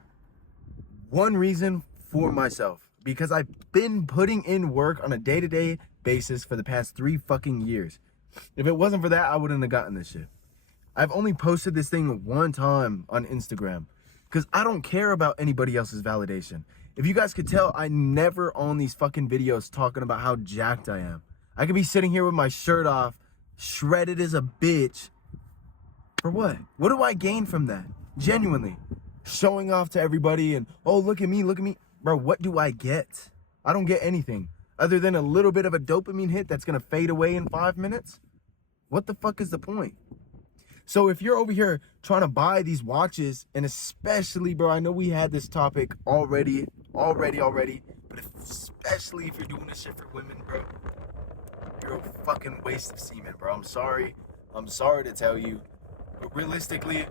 one reason, for myself, because I've been putting in work on a day-to-day basis for the past 3 fucking years. If it wasn't for that, I wouldn't have gotten this shit. I've only posted this thing one time on Instagram because I don't care about anybody else's validation. If you guys could tell, I never on these fucking videos talking about how jacked I am. I could be sitting here with my shirt off, shredded as a bitch. For what? What do I gain from that? Genuinely. Showing off to everybody and, oh, look at me, look at me. Bro, what do I get? I don't get anything other than a little bit of a dopamine hit that's going to fade away in 5 minutes. What the fuck is the point? So if you're over here trying to buy these watches, and especially, bro, I know we had this topic already, but especially if you're doing this shit for women, bro, you're a fucking waste of semen, bro. I'm sorry to tell you, but realistically,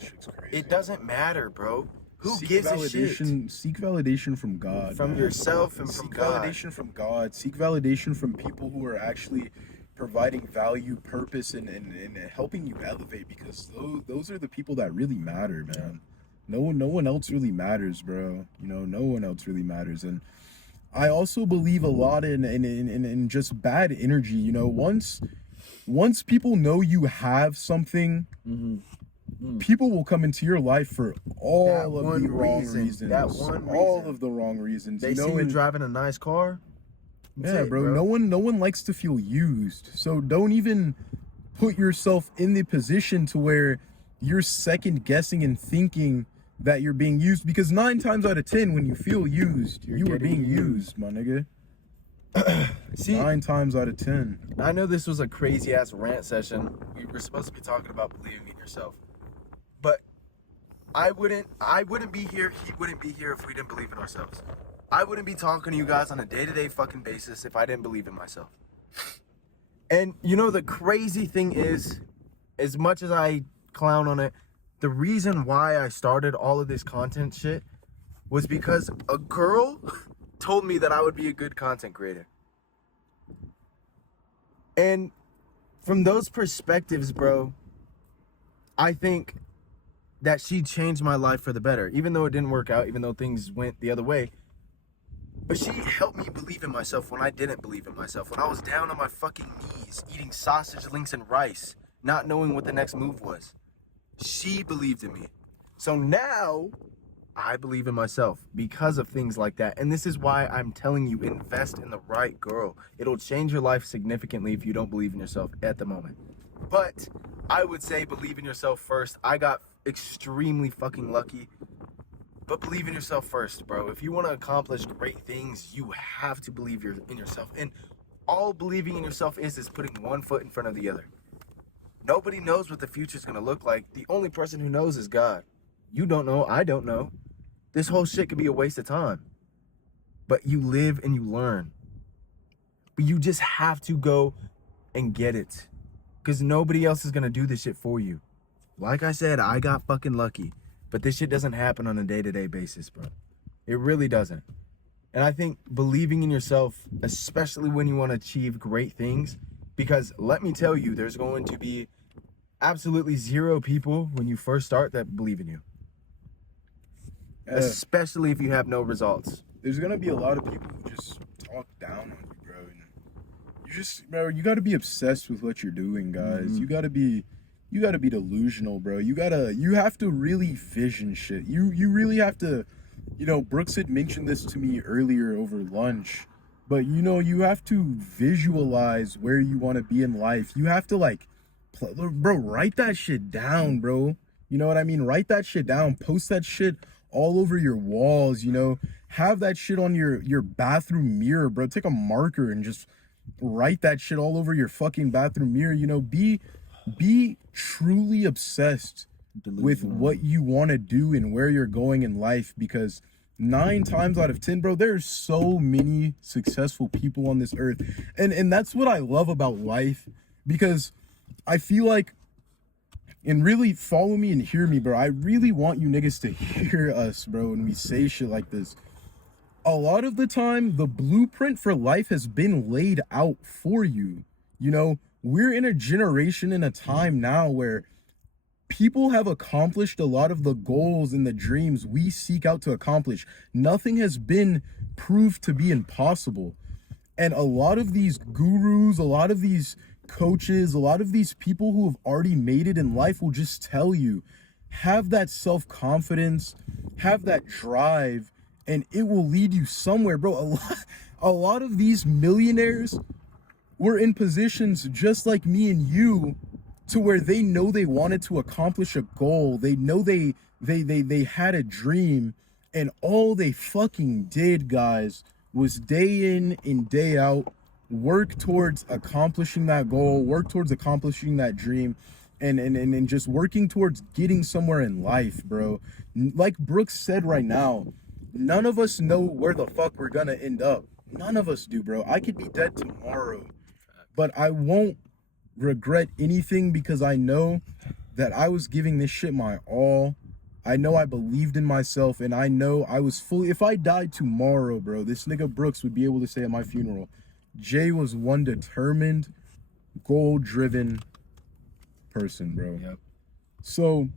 That shit's crazy. it doesn't matter, bro. Who Seek gives a validation, shit? Seek validation from God. From man. yourself and Seek from God. validation from God. Seek validation from people who are actually providing value, purpose, and helping you elevate, because those are the people that really matter, man. No one else really matters, bro. You know, no one else really matters. And I also believe a lot in just bad energy. You know, once people know you have something, people will come into your life for all of the wrong reasons. All of the wrong reasons. They see you driving a nice car. Yeah, bro. No one likes to feel used. So don't even put yourself in the position to where you're second guessing and thinking that you're being used, because 9 times out of 10 when you feel used, you are being used, my nigga. See, 9 times out of 10. I know this was a crazy ass rant session. We were supposed to be talking about believing in yourself. But I wouldn't be here, he wouldn't be here if we didn't believe in ourselves. I wouldn't be talking to you guys on a day-to-day fucking basis if I didn't believe in myself. And you know, the crazy thing is, as much as I clown on it, the reason why I started all of this content shit was because a girl told me that I would be a good content creator. And from those perspectives, bro, I think that she changed my life for the better. Even though it didn't work out, even though things went the other way. But she helped me believe in myself when I didn't believe in myself. When I was down on my fucking knees, eating sausage links and rice, not knowing what the next move was. She believed in me. So now, I believe in myself because of things like that. And this is why I'm telling you, invest in the right girl. It'll change your life significantly if you don't believe in yourself at the moment. But I would say believe in yourself first. I got extremely fucking lucky. But believe in yourself first, bro. If you want to accomplish great things, you have to believe in yourself. And all believing in yourself is putting one foot in front of the other. Nobody knows what the future's going to look like. The only person who knows is God. You don't know. I don't know. This whole shit could be a waste of time. But you live and you learn. But you just have to go and get it. Because nobody else is going to do this shit for you. Like I said, I got fucking lucky. But this shit doesn't happen on a day-to-day basis, bro. It really doesn't. And I think believing in yourself, especially when you want to achieve great things, because let me tell you, there's going to be absolutely zero people when you first start that believe in you. Especially if you have no results. There's gonna be a lot of people who just talk down on you, bro. And you gotta be obsessed with what you're doing, guys. You gotta be delusional, bro. You have to really vision shit. You really have to, Brooks had mentioned this to me earlier over lunch, but you have to visualize where you want to be in life. You have to bro, write that shit down, bro. You know what I mean? Write that shit down, post that shit all over your walls, have that shit on your bathroom mirror, bro. Take a marker and just write that shit all over your fucking bathroom mirror. Be truly obsessed with what you want to do and where you're going in life, because 9 times out of 10, bro, there's so many successful people on this earth. And that's what I love about life, because I feel like, and really follow me and hear me, bro, I really want you niggas to hear us, bro, when we say shit like this. A lot of the time, the blueprint for life has been laid out for you. We're in a generation, in a time now where people have accomplished a lot of the goals and the dreams we seek out to accomplish. Nothing has been proved to be impossible. And a lot of these gurus, a lot of these coaches, a lot of these people who have already made it in life will just tell you, have that self-confidence, have that drive, and it will lead you somewhere, bro. A lot of these millionaires were in positions just like me and you, to where they know they wanted to accomplish a goal. They know they had a dream, and all they fucking did, guys, was day in and day out work towards accomplishing that goal, work towards accomplishing that dream, and just working towards getting somewhere in life, bro. Like Brooks said right now, none of us know where the fuck we're gonna end up. None of us do, bro. I could be dead tomorrow, but I won't regret anything, because I know that I was giving this shit my all. I know I believed in myself, and I know I was fully, if I died tomorrow, bro, this nigga Brooks would be able to say at my funeral, Jay was one determined, goal-driven person, bro. Yep. So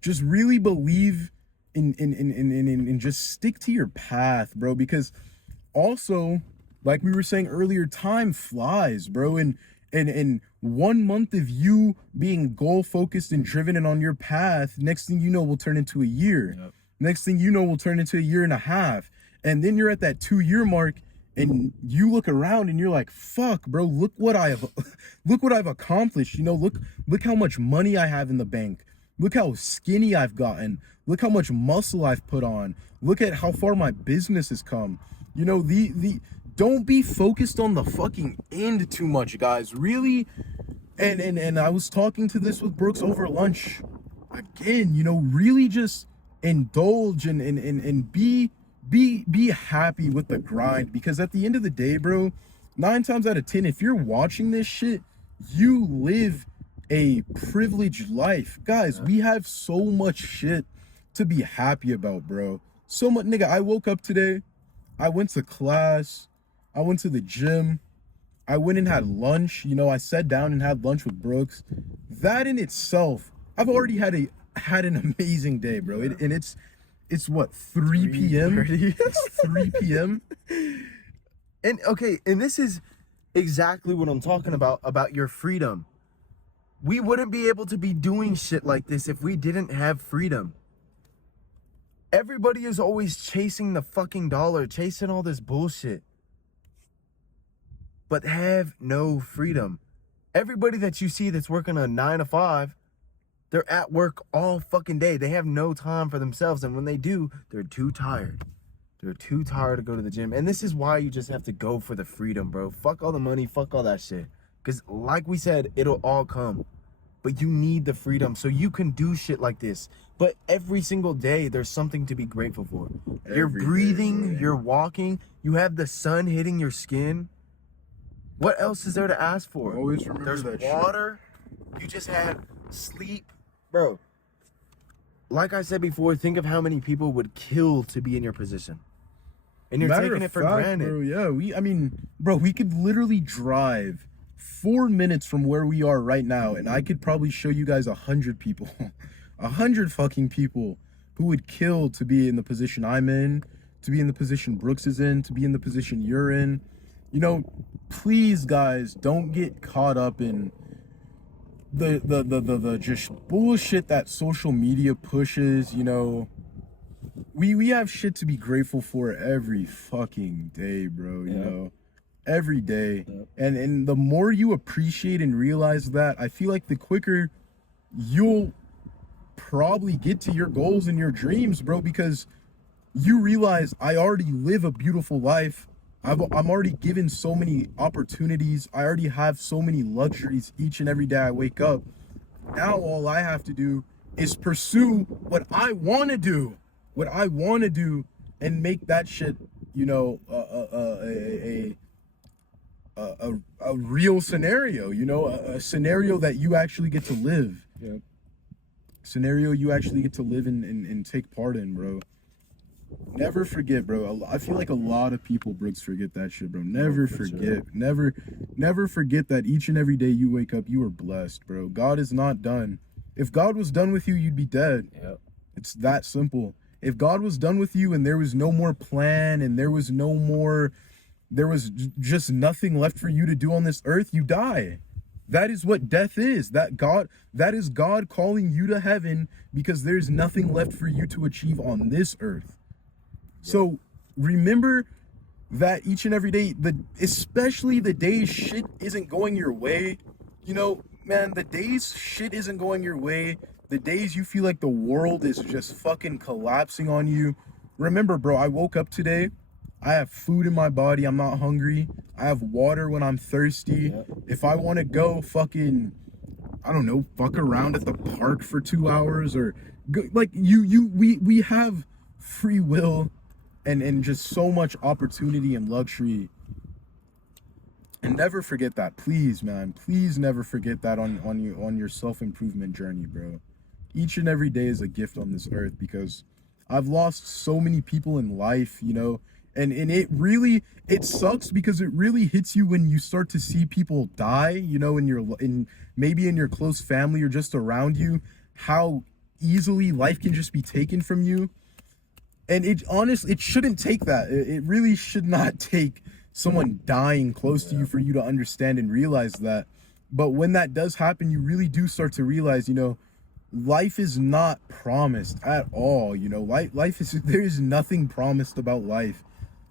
just really believe in just stick to your path, bro, because also, like we were saying earlier, time flies, bro, and 1 month of you being goal focused and driven and on your path, next thing you know will turn into a year. Yep. Next thing you know will turn into a year and a half. And then you're at that 2-year mark, and you look around and you're like, fuck, bro, look what I've accomplished. You know, look how much money I have in the bank. Look how skinny I've gotten. Look how much muscle I've put on. Look at how far my business has come. You know, don't be focused on the fucking end too much, guys. Really. And I was talking to this with Brooks over lunch. Again, you know, really just indulge and be happy with the grind, because at the end of the day, bro, 9 times out of 10, if you're watching this shit, you live a privileged life. Guys, we have so much shit to be happy about, bro. So much, nigga. I woke up today, I went to class, I went to the gym, I went and had lunch. You know, I sat down and had lunch with Brooks. That in itself, I've already had an amazing day, bro. And it's what, 3 p.m? It's 3 p.m. And okay, and this is exactly what I'm talking about your freedom. We wouldn't be able to be doing shit like this if we didn't have freedom. Everybody is always chasing the fucking dollar, chasing all this bullshit, but have no freedom. Everybody that you see that's working a 9 to 5, they're at work all fucking day. They have no time for themselves. And when they do, they're too tired. They're too tired to go to the gym. And this is why you just have to go for the freedom, bro. Fuck all the money. Fuck all that shit. Because like we said, it'll all come. But you need the freedom so you can do shit like this. But every single day, there's something to be grateful for. You're breathing. You're walking. You have the sun hitting your skin. What else is there to ask for? Always remember there's that water. You just had sleep. Bro, like I said before, think of how many people would kill to be in your position. And you're taking it for granted. Bro, yeah, bro, we could literally drive 4 minutes from where we are right now, and I could probably show you guys 100 people, 100 fucking people who would kill to be in the position I'm in, to be in the position Brooks is in, to be in the position you're in. You know, please, guys, don't get caught up in the just bullshit that social media pushes. You know, we have shit to be grateful for every fucking day, bro. You know, every day. And the more you appreciate and realize that, I feel like the quicker you'll probably get to your goals and your dreams, bro, because you realize I already live a beautiful life. I'm already given so many opportunities. I already have so many luxuries each and every day I wake up. Now all I have to do is pursue what I want to do. What I want to do, and make that shit, you know, a real scenario, you know, a scenario that you actually get to live. Yeah. Scenario you actually get to live in and take part in, bro. Never forget, bro. I feel like a lot of people, Brooks, forget that shit, bro. Never forget. Sure. Never forget that each and every day you wake up, you are blessed, bro. God is not done. If God was done with you, you'd be dead. Yep. It's that simple. If God was done with you and there was no more plan and there was just nothing left for you to do on this earth, you die. That is what death is. That is God calling you to heaven because there's nothing left for you to achieve on this earth. So remember that each and every day, especially the days shit isn't going your way, you know, man, the days shit isn't going your way, the days you feel like the world is just fucking collapsing on you. Remember, bro, I woke up today. I have food in my body. I'm not hungry. I have water when I'm thirsty. Yep. If I want to go fucking, I don't know, fuck around at the park for 2 hours or go, like we have free will and just so much opportunity and luxury. And never forget that, please, man. Please never forget that on your self-improvement journey, bro. Each and every day is a gift on this earth, because I've lost so many people in life, you know, and it sucks because it really hits you when you start to see people die, you know, maybe in your close family or just around you, how easily life can just be taken from you. And it shouldn't take that. It really should not take someone dying close to you for you to understand and realize that. But when that does happen, you really do start to realize, you know, life is not promised at all. You know, life is, there is nothing promised about life.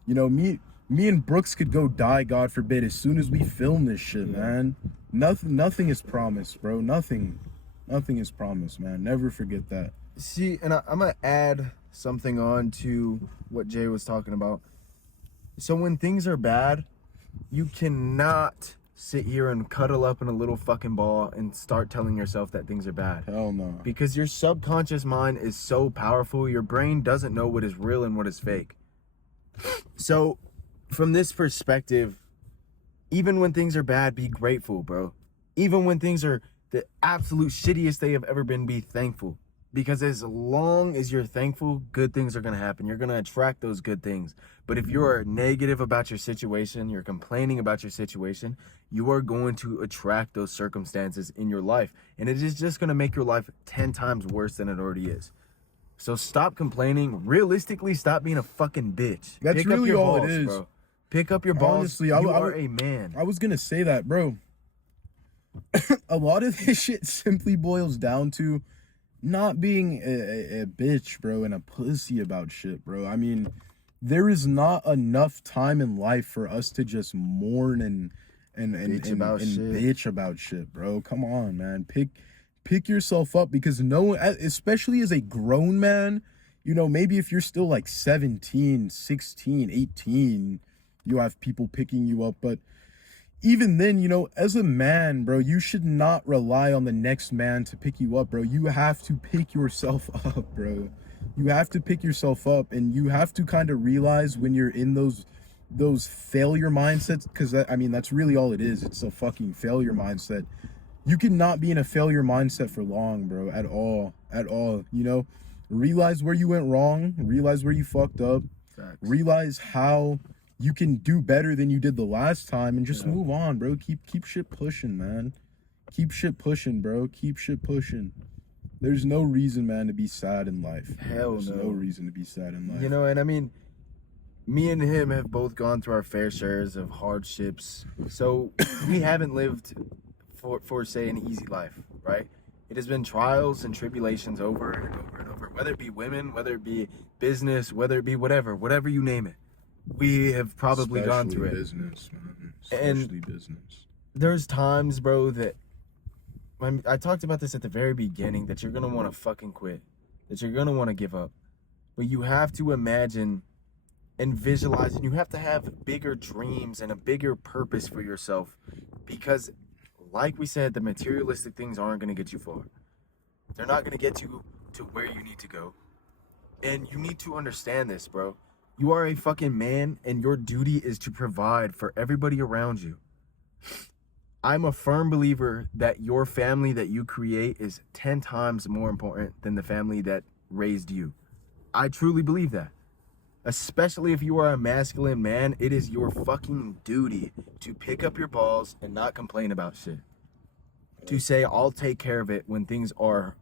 You know, me and Brooks could go die, God forbid, as soon as we film this shit, man. Nothing is promised, bro. Nothing is promised, man. Never forget that. See, and I'm gonna add something on to what Jay was talking about. So when things are bad, you cannot sit here and cuddle up in a little fucking ball and start telling yourself that things are bad. Hell no. Because your subconscious mind is so powerful, your brain doesn't know what is real and what is fake. So from this perspective, even when things are bad, be grateful, bro. Even when things are the absolute shittiest they have ever been, be thankful. Because as long as you're thankful, good things are going to happen. You're going to attract those good things. But if you're negative about your situation, you're complaining about your situation, you are going to attract those circumstances in your life. And it is just going to make your life 10 times worse than it already is. So stop complaining. Realistically, stop being a fucking bitch. That's Pick really up your all balls, it is. bro. Pick up your balls. Honestly, you are a man. I was going to say that, bro. A lot of this shit simply boils down to not being a bitch, bro, and a pussy about shit, bro. I mean, there is not enough time in life for us to just mourn and bitch about shit, bro. Come on, man. Pick yourself up, because no one, especially as a grown man, you know, maybe if you're still like 17, 16, 18, you have people picking you up, but even then, you know, as a man, bro, you should not rely on the next man to pick you up, bro. You have to pick yourself up, bro. You have to pick yourself up, and you have to kind of realize when you're in those failure mindsets, because I mean, that's really all it is. It's a fucking failure mindset. You cannot be in a failure mindset for long, bro, at all, you know? Realize where you went wrong, realize where you fucked up, Facts. Realize how you can do better than you did the last time, and just move on, bro. Keep shit pushing, man. Keep shit pushing, bro. Keep shit pushing. There's no reason, man, to be sad in life. There's no reason to be sad in life. You know, and I mean, me and him have both gone through our fair shares of hardships. So we haven't lived for say an easy life, right? It has been trials and tribulations over and over and over, whether it be women, whether it be business, whether it be whatever you name it. We have probably gone through it. Business, man. Especially business. There's times, bro, that I talked about this at the very beginning, that you're gonna want to fucking quit, that you're gonna want to give up, but you have to imagine and visualize, and you have to have bigger dreams and a bigger purpose for yourself, because like we said, the materialistic things aren't gonna get you far. They're not gonna get you to where you need to go, and you need to understand this, bro. You are a fucking man, and your duty is to provide for everybody around you. I'm a firm believer that your family that you create is 10 times more important than the family that raised you. I truly believe that. Especially if you are a masculine man, it is your fucking duty to pick up your balls and not complain about shit. To say, I'll take care of it when things are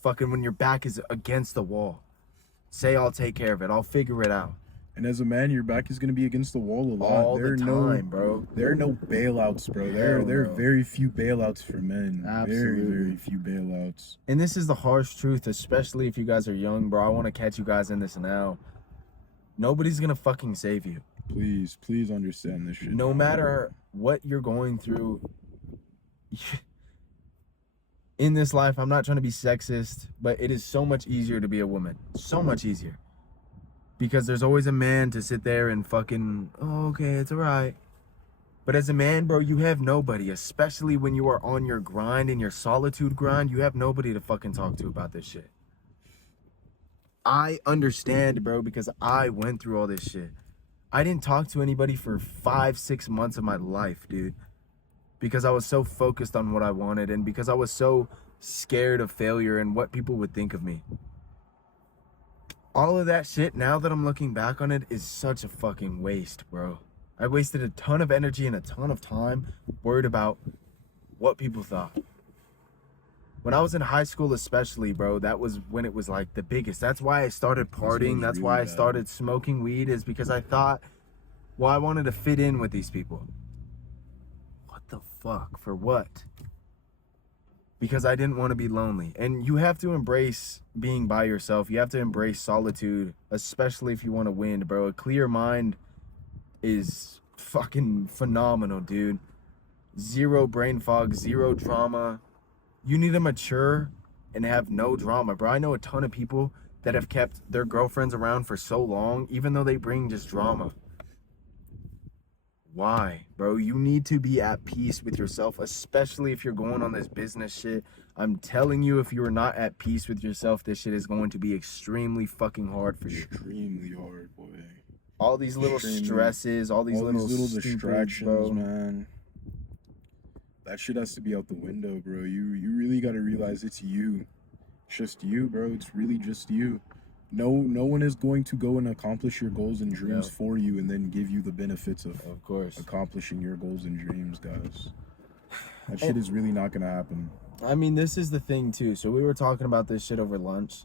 fucking, when your back is against the wall. Say, I'll take care of it. I'll figure it out. And as a man, your back is going to be against the wall a lot. All the time, bro. There are no bailouts, bro. There are very few bailouts for men. Absolutely. Very, very few bailouts. And this is the harsh truth, especially if you guys are young, bro. I want to catch you guys in this now. Nobody's going to fucking save you. Please understand this shit. No matter what you're going through in this life, I'm not trying to be sexist, but it is so much easier to be a woman. So much easier. Because there's always a man to sit there and fucking, oh, okay, it's all right. But as a man, bro, you have nobody, especially when you are on your grind, in your solitude grind, you have nobody to fucking talk to about this shit. I understand, bro, because I went through all this shit. I didn't talk to anybody for 5-6 months of my life, dude. Because I was so focused on what I wanted and because I was so scared of failure and what people would think of me. All of that shit, now that I'm looking back on it, is such a fucking waste, bro. I wasted a ton of energy and a ton of time worried about what people thought. When I was in high school especially, bro, that was when it was like the biggest. That's why I started partying. That's why I started smoking weed, is because I thought, well, I wanted to fit in with these people. What the fuck? For what? Because I didn't want to be lonely. And you have to embrace being by yourself. You have to embrace solitude, especially if you want to win, bro. A clear mind is fucking phenomenal, dude. Zero brain fog, zero drama. You need to mature and have no drama, bro. I know a ton of people that have kept their girlfriends around for so long, even though they bring just drama. Why, bro? You need to be at peace with yourself, especially if you're going on this business shit. I'm telling you, if you are not at peace with yourself, this shit is going to be extremely fucking hard for you. Extremely hard, boy. All these little stresses, all these little distractions, bro. Man. That shit has to be out the window, bro. You really gotta realize it's you. It's just you, bro. It's really just you. No one is going to go and accomplish your goals and dreams for you and then give you the benefits of course, accomplishing your goals and dreams, guys. That shit is really not gonna happen. I mean, this is the thing too. So we were talking about this shit over lunch.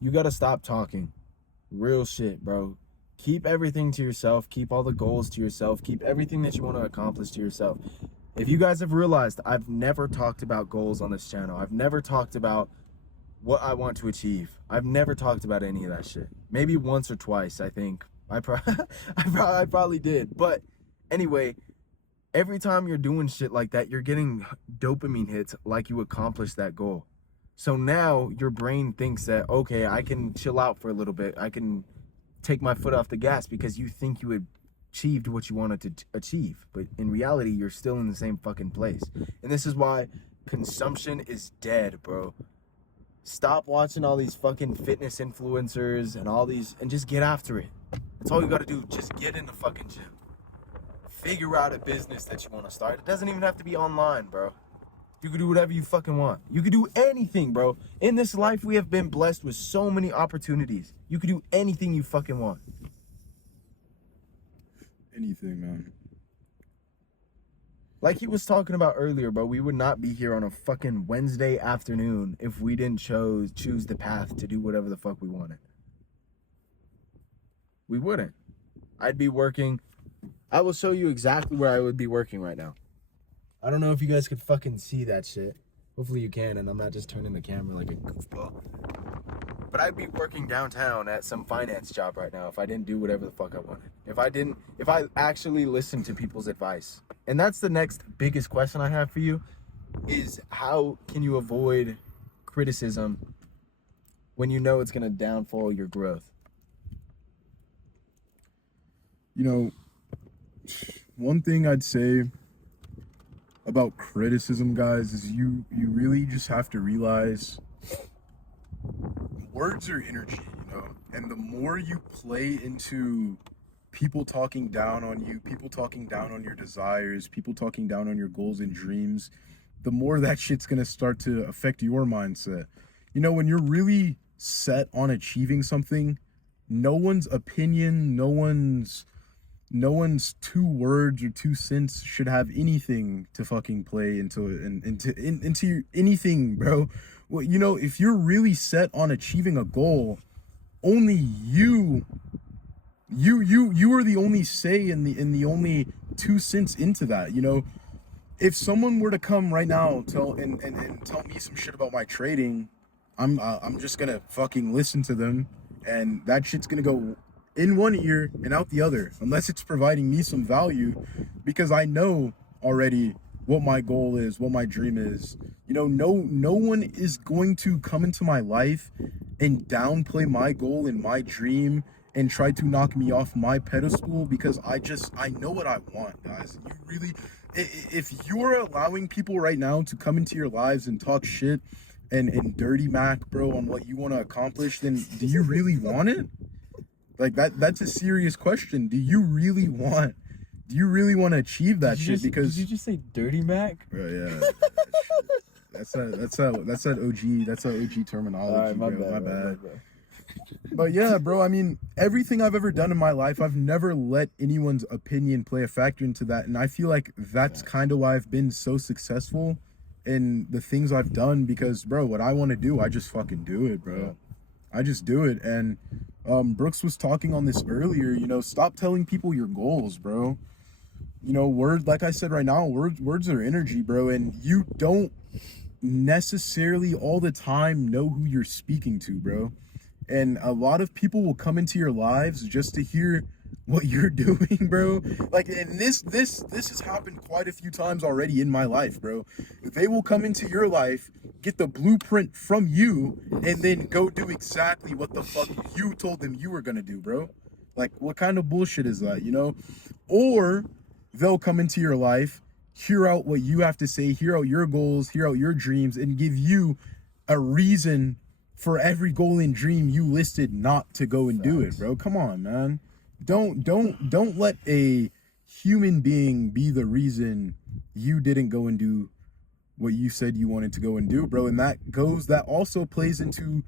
You gotta stop talking. Real shit, bro. Keep everything to yourself. Keep all the goals to yourself. Keep everything that you want to accomplish to yourself. If you guys have realized, I've never talked about goals on this channel. I've never talked about what I want to achieve. I've never talked about any of that shit. Maybe once or twice, I think. I probably did. But anyway, every time you're doing shit like that, you're getting dopamine hits like you accomplished that goal. So now your brain thinks that, okay, I can chill out for a little bit. I can take my foot off the gas because you think you achieved what you wanted to achieve. But in reality, you're still in the same fucking place. And this is why consumption is dead, bro. Stop watching all these fucking fitness influencers and all these, and just get after it. That's all you gotta do. Just get in the fucking gym. Figure out a business that you want to start. It doesn't even have to be online, bro. You can do whatever you fucking want. You can do anything, bro. In this life, we have been blessed with so many opportunities. You can do anything you fucking want. Anything, man. Like he was talking about earlier, bro, we would not be here on a fucking Wednesday afternoon if we didn't choose the path to do whatever the fuck we wanted. We wouldn't. I'd be working. I will show you exactly where I would be working right now. I don't know if you guys could fucking see that shit. Hopefully you can, and I'm not just turning the camera like a goofball. But I'd be working downtown at some finance job right now if I didn't do whatever the fuck I wanted. If I actually listened to people's advice. And that's the next biggest question I have for you, is how can you avoid criticism when you know it's going to downfall your growth? You know, one thing I'd say about criticism, guys, is you really just have to realize words are energy, you know, and the more you play into people talking down on you, people talking down on your desires, people talking down on your goals and dreams, the more that shit's gonna start to affect your mindset. You know, when you're really set on achieving something, no one's opinion, no one's 2 words or 2 cents should have anything to fucking play into anything, bro. Well, you know, if you're really set on achieving a goal, only you are the only say and the only 2 cents into that. You know, if someone were to come right now and tell me some shit about my trading, I'm just gonna fucking listen to them, and that shit's gonna go in one ear and out the other, unless it's providing me some value, because I know already what my goal is, what my dream is. You know, no one is going to come into my life and downplay my goal and my dream and try to knock me off my pedestal, because I know what I want, guys. You really, if you're allowing people right now to come into your lives and talk shit and dirty Mac, bro, on what you want to accomplish, then do you really want it? Like that's a serious question. Do you really want to achieve that shit? Because did you just say dirty Mac? Bro, yeah. That's that OG terminology, All right, bro. My bad. But yeah, bro, I mean, everything I've ever done in my life, I've never let anyone's opinion play a factor into that. And I feel like that's kind of why I've been so successful in the things I've done, because, bro, what I want to do, I just fucking do it, bro. I just do it. And Brooks was talking on this earlier, you know, stop telling people your goals, bro. You know, like I said right now, words are energy, bro. And you don't necessarily all the time know who you're speaking to, bro. And a lot of people will come into your lives just to hear what you're doing, bro. Like, and this has happened quite a few times already in my life, bro. They will come into your life, get the blueprint from you, and then go do exactly what the fuck you told them you were gonna do, bro. Like, what kind of bullshit is that, you know? Or they'll come into your life, hear out what you have to say, hear out your goals, hear out your dreams, and give you a reason for every goal and dream you listed not to go and do it, bro. Come on, man. Don't let a human being be the reason you didn't go and do what you said you wanted to go and do, bro. And that also plays into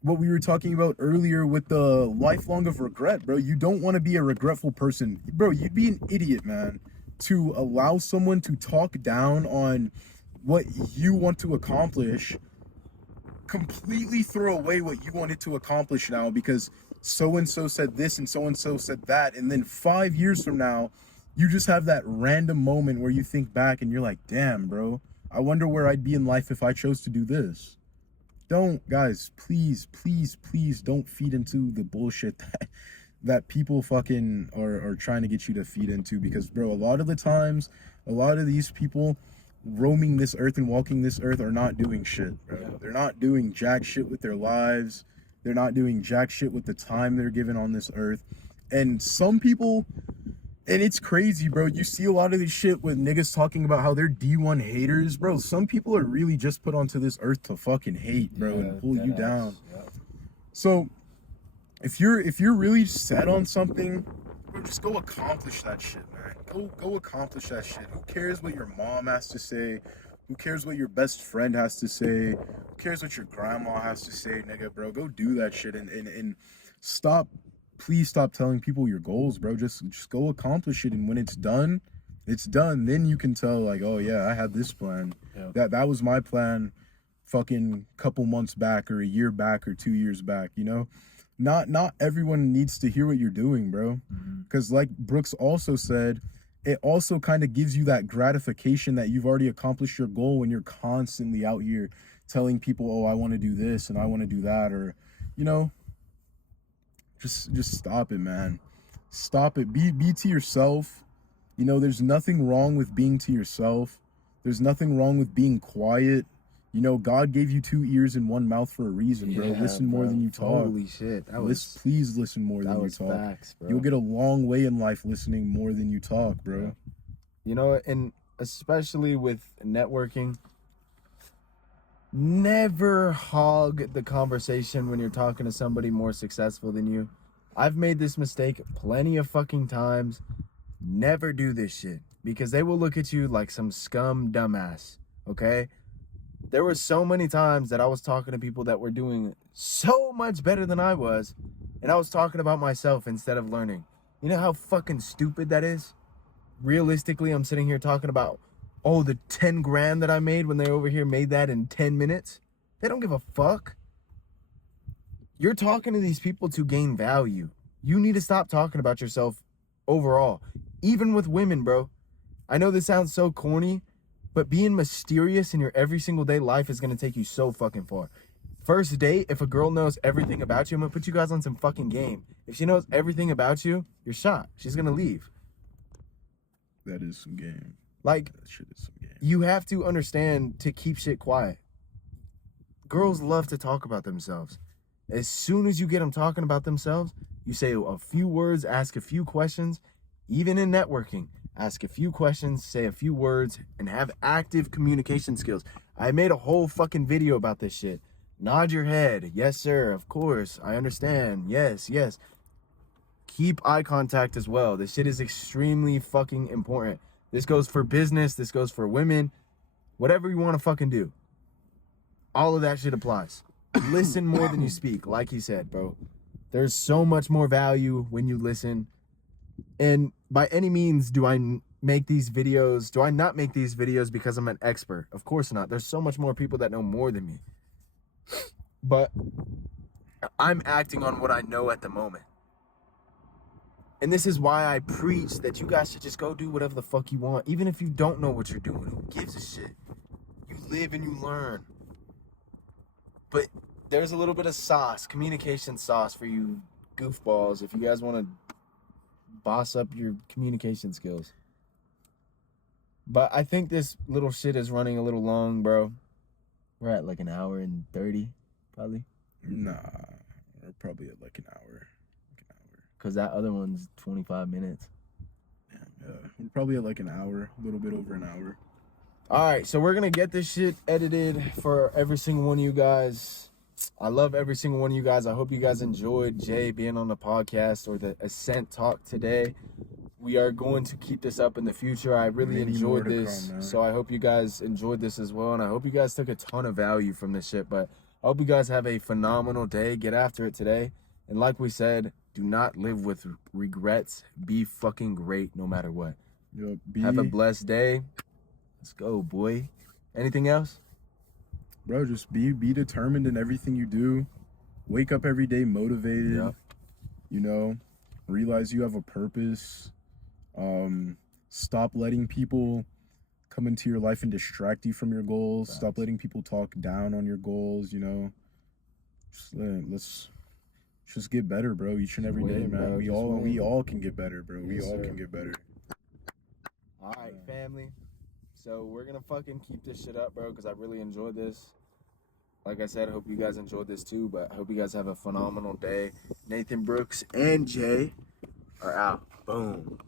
what we were talking about earlier with the lifelong of regret, bro. You don't want to be a regretful person. Bro, you'd be an idiot, man, to allow someone to talk down on what you want to accomplish, completely throw away what you wanted to accomplish now because so-and-so said this and so-and-so said that, and then 5 years from now, you just have that random moment where you think back and you're like, damn, bro, I wonder where I'd be in life if I chose to do this. Don't, guys, please don't feed into the bullshit that people fucking are trying to get you to feed into, because, bro, a lot of the times, a lot of these people roaming this earth and walking this earth are not doing shit, bro. Yeah. They're not doing jack shit with their lives. They're not doing jack shit with the time they're given on this earth. And some people, and it's crazy, bro. You see a lot of this shit with niggas talking about how they're D1 haters, bro. Some people are really just put onto this earth to fucking hate, bro, and pull you down. Yeah. So if you're really set on something, bro, just go accomplish that shit, man. Go accomplish that shit. Who cares what your mom has to say? Who cares what your best friend has to say? Who cares what your grandma has to say, nigga, bro? Go do that shit and stop. Please stop telling people your goals, bro. Just go accomplish it, and when it's done, it's done. Then you can tell, like, oh yeah, I had this plan. Yeah. That was my plan fucking couple months back or a year back or 2 years back, you know? Not everyone needs to hear what you're doing, bro. Because like Brooks also said, it also kind of gives you that gratification that you've already accomplished your goal when you're constantly out here telling people, oh, I want to do this and I want to do that, or, you know, just stop it, man. Stop it. Be to yourself. You know, there's nothing wrong with being to yourself. There's nothing wrong with being quiet. You know, God gave you 2 ears and 1 mouth for a reason, bro. Listen more than you talk. Holy shit. Please listen more than you talk. Facts, bro. You'll get a long way in life listening more than you talk, bro. Yeah. You know, and especially with networking, never hog the conversation when you're talking to somebody more successful than you. I've made this mistake plenty of fucking times. Never do this shit, because they will look at you like some scum dumbass, okay? There were so many times that I was talking to people that were doing so much better than I was, and I was talking about myself instead of learning. You know how fucking stupid that is? Realistically, I'm sitting here talking about, oh, the 10 grand that I made when they over here made that in 10 minutes. They don't give a fuck. You're talking to these people to gain value. You need to stop talking about yourself overall. Even with women, bro. I know this sounds so corny, but being mysterious in your every single day life is going to take you so fucking far. First date, if a girl knows everything about you, I'm gonna put you guys on some fucking game. If she knows everything about you, you're shot. She's gonna leave. That is some game. Like, That shit is some game. you have to understand to keep shit quiet. Girls love to talk about themselves. As soon as you get them talking about themselves, you say a few words, ask a few questions. Even in networking, ask a few questions, say a few words, and have active communication skills. I made a whole fucking video about this shit. Nod your head. Yes, sir. Of course. I understand. Yes, yes. Keep eye contact as well. This shit is extremely fucking important. This goes for business. This goes for women. Whatever you want to fucking do. All of that shit applies. Listen more than you speak, like he said, bro. There's so much more value when you listen. And by any means do I make these videos, do I not make these videos because I'm an expert? Of course not. There's so much more people that know more than me. But I'm acting on what I know at the moment. And this is why I preach that you guys should just go do whatever the fuck you want. Even if you don't know what you're doing, who gives a shit? You live and you learn. But there's a little bit of sauce, communication sauce for you goofballs if you guys want to boss up your communication skills. But I think this little shit is running a little long, bro. We're at like an hour and 30, probably. Nah, we're probably at like an hour. Because that other one's 25 minutes. Yeah, we're probably at like an hour, a little bit over an hour. All right, so we're going to get this shit edited for every single one of you guys. I love every single one of you guys. I hope you guys enjoyed Jay being on the podcast or the Ascent talk today. We are going to keep this up in the future. I really enjoyed this. So I hope you guys enjoyed this as well. And I hope you guys took a ton of value from this shit. But I hope you guys have a phenomenal day. Get after it today. And like we said, do not live with regrets. Be fucking great no matter what. Yo, Have a blessed day. Let's go, boy. Anything else? Bro, just be determined in everything you do. Wake up every day motivated. Yep. You know, realize you have a purpose. Stop letting people come into your life and distract you from your goals. Thanks. Stop letting people talk down on your goals, you know. Let's just get better, bro, each and every day, man. Bro. We all can get better, bro. We Yes, all sir. can get better. All right, family. So we're going to fucking keep this shit up, bro, because I really enjoyed this. Like I said, I hope you guys enjoyed this too, but I hope you guys have a phenomenal day. Nathan Brooks and Jay are out. Boom.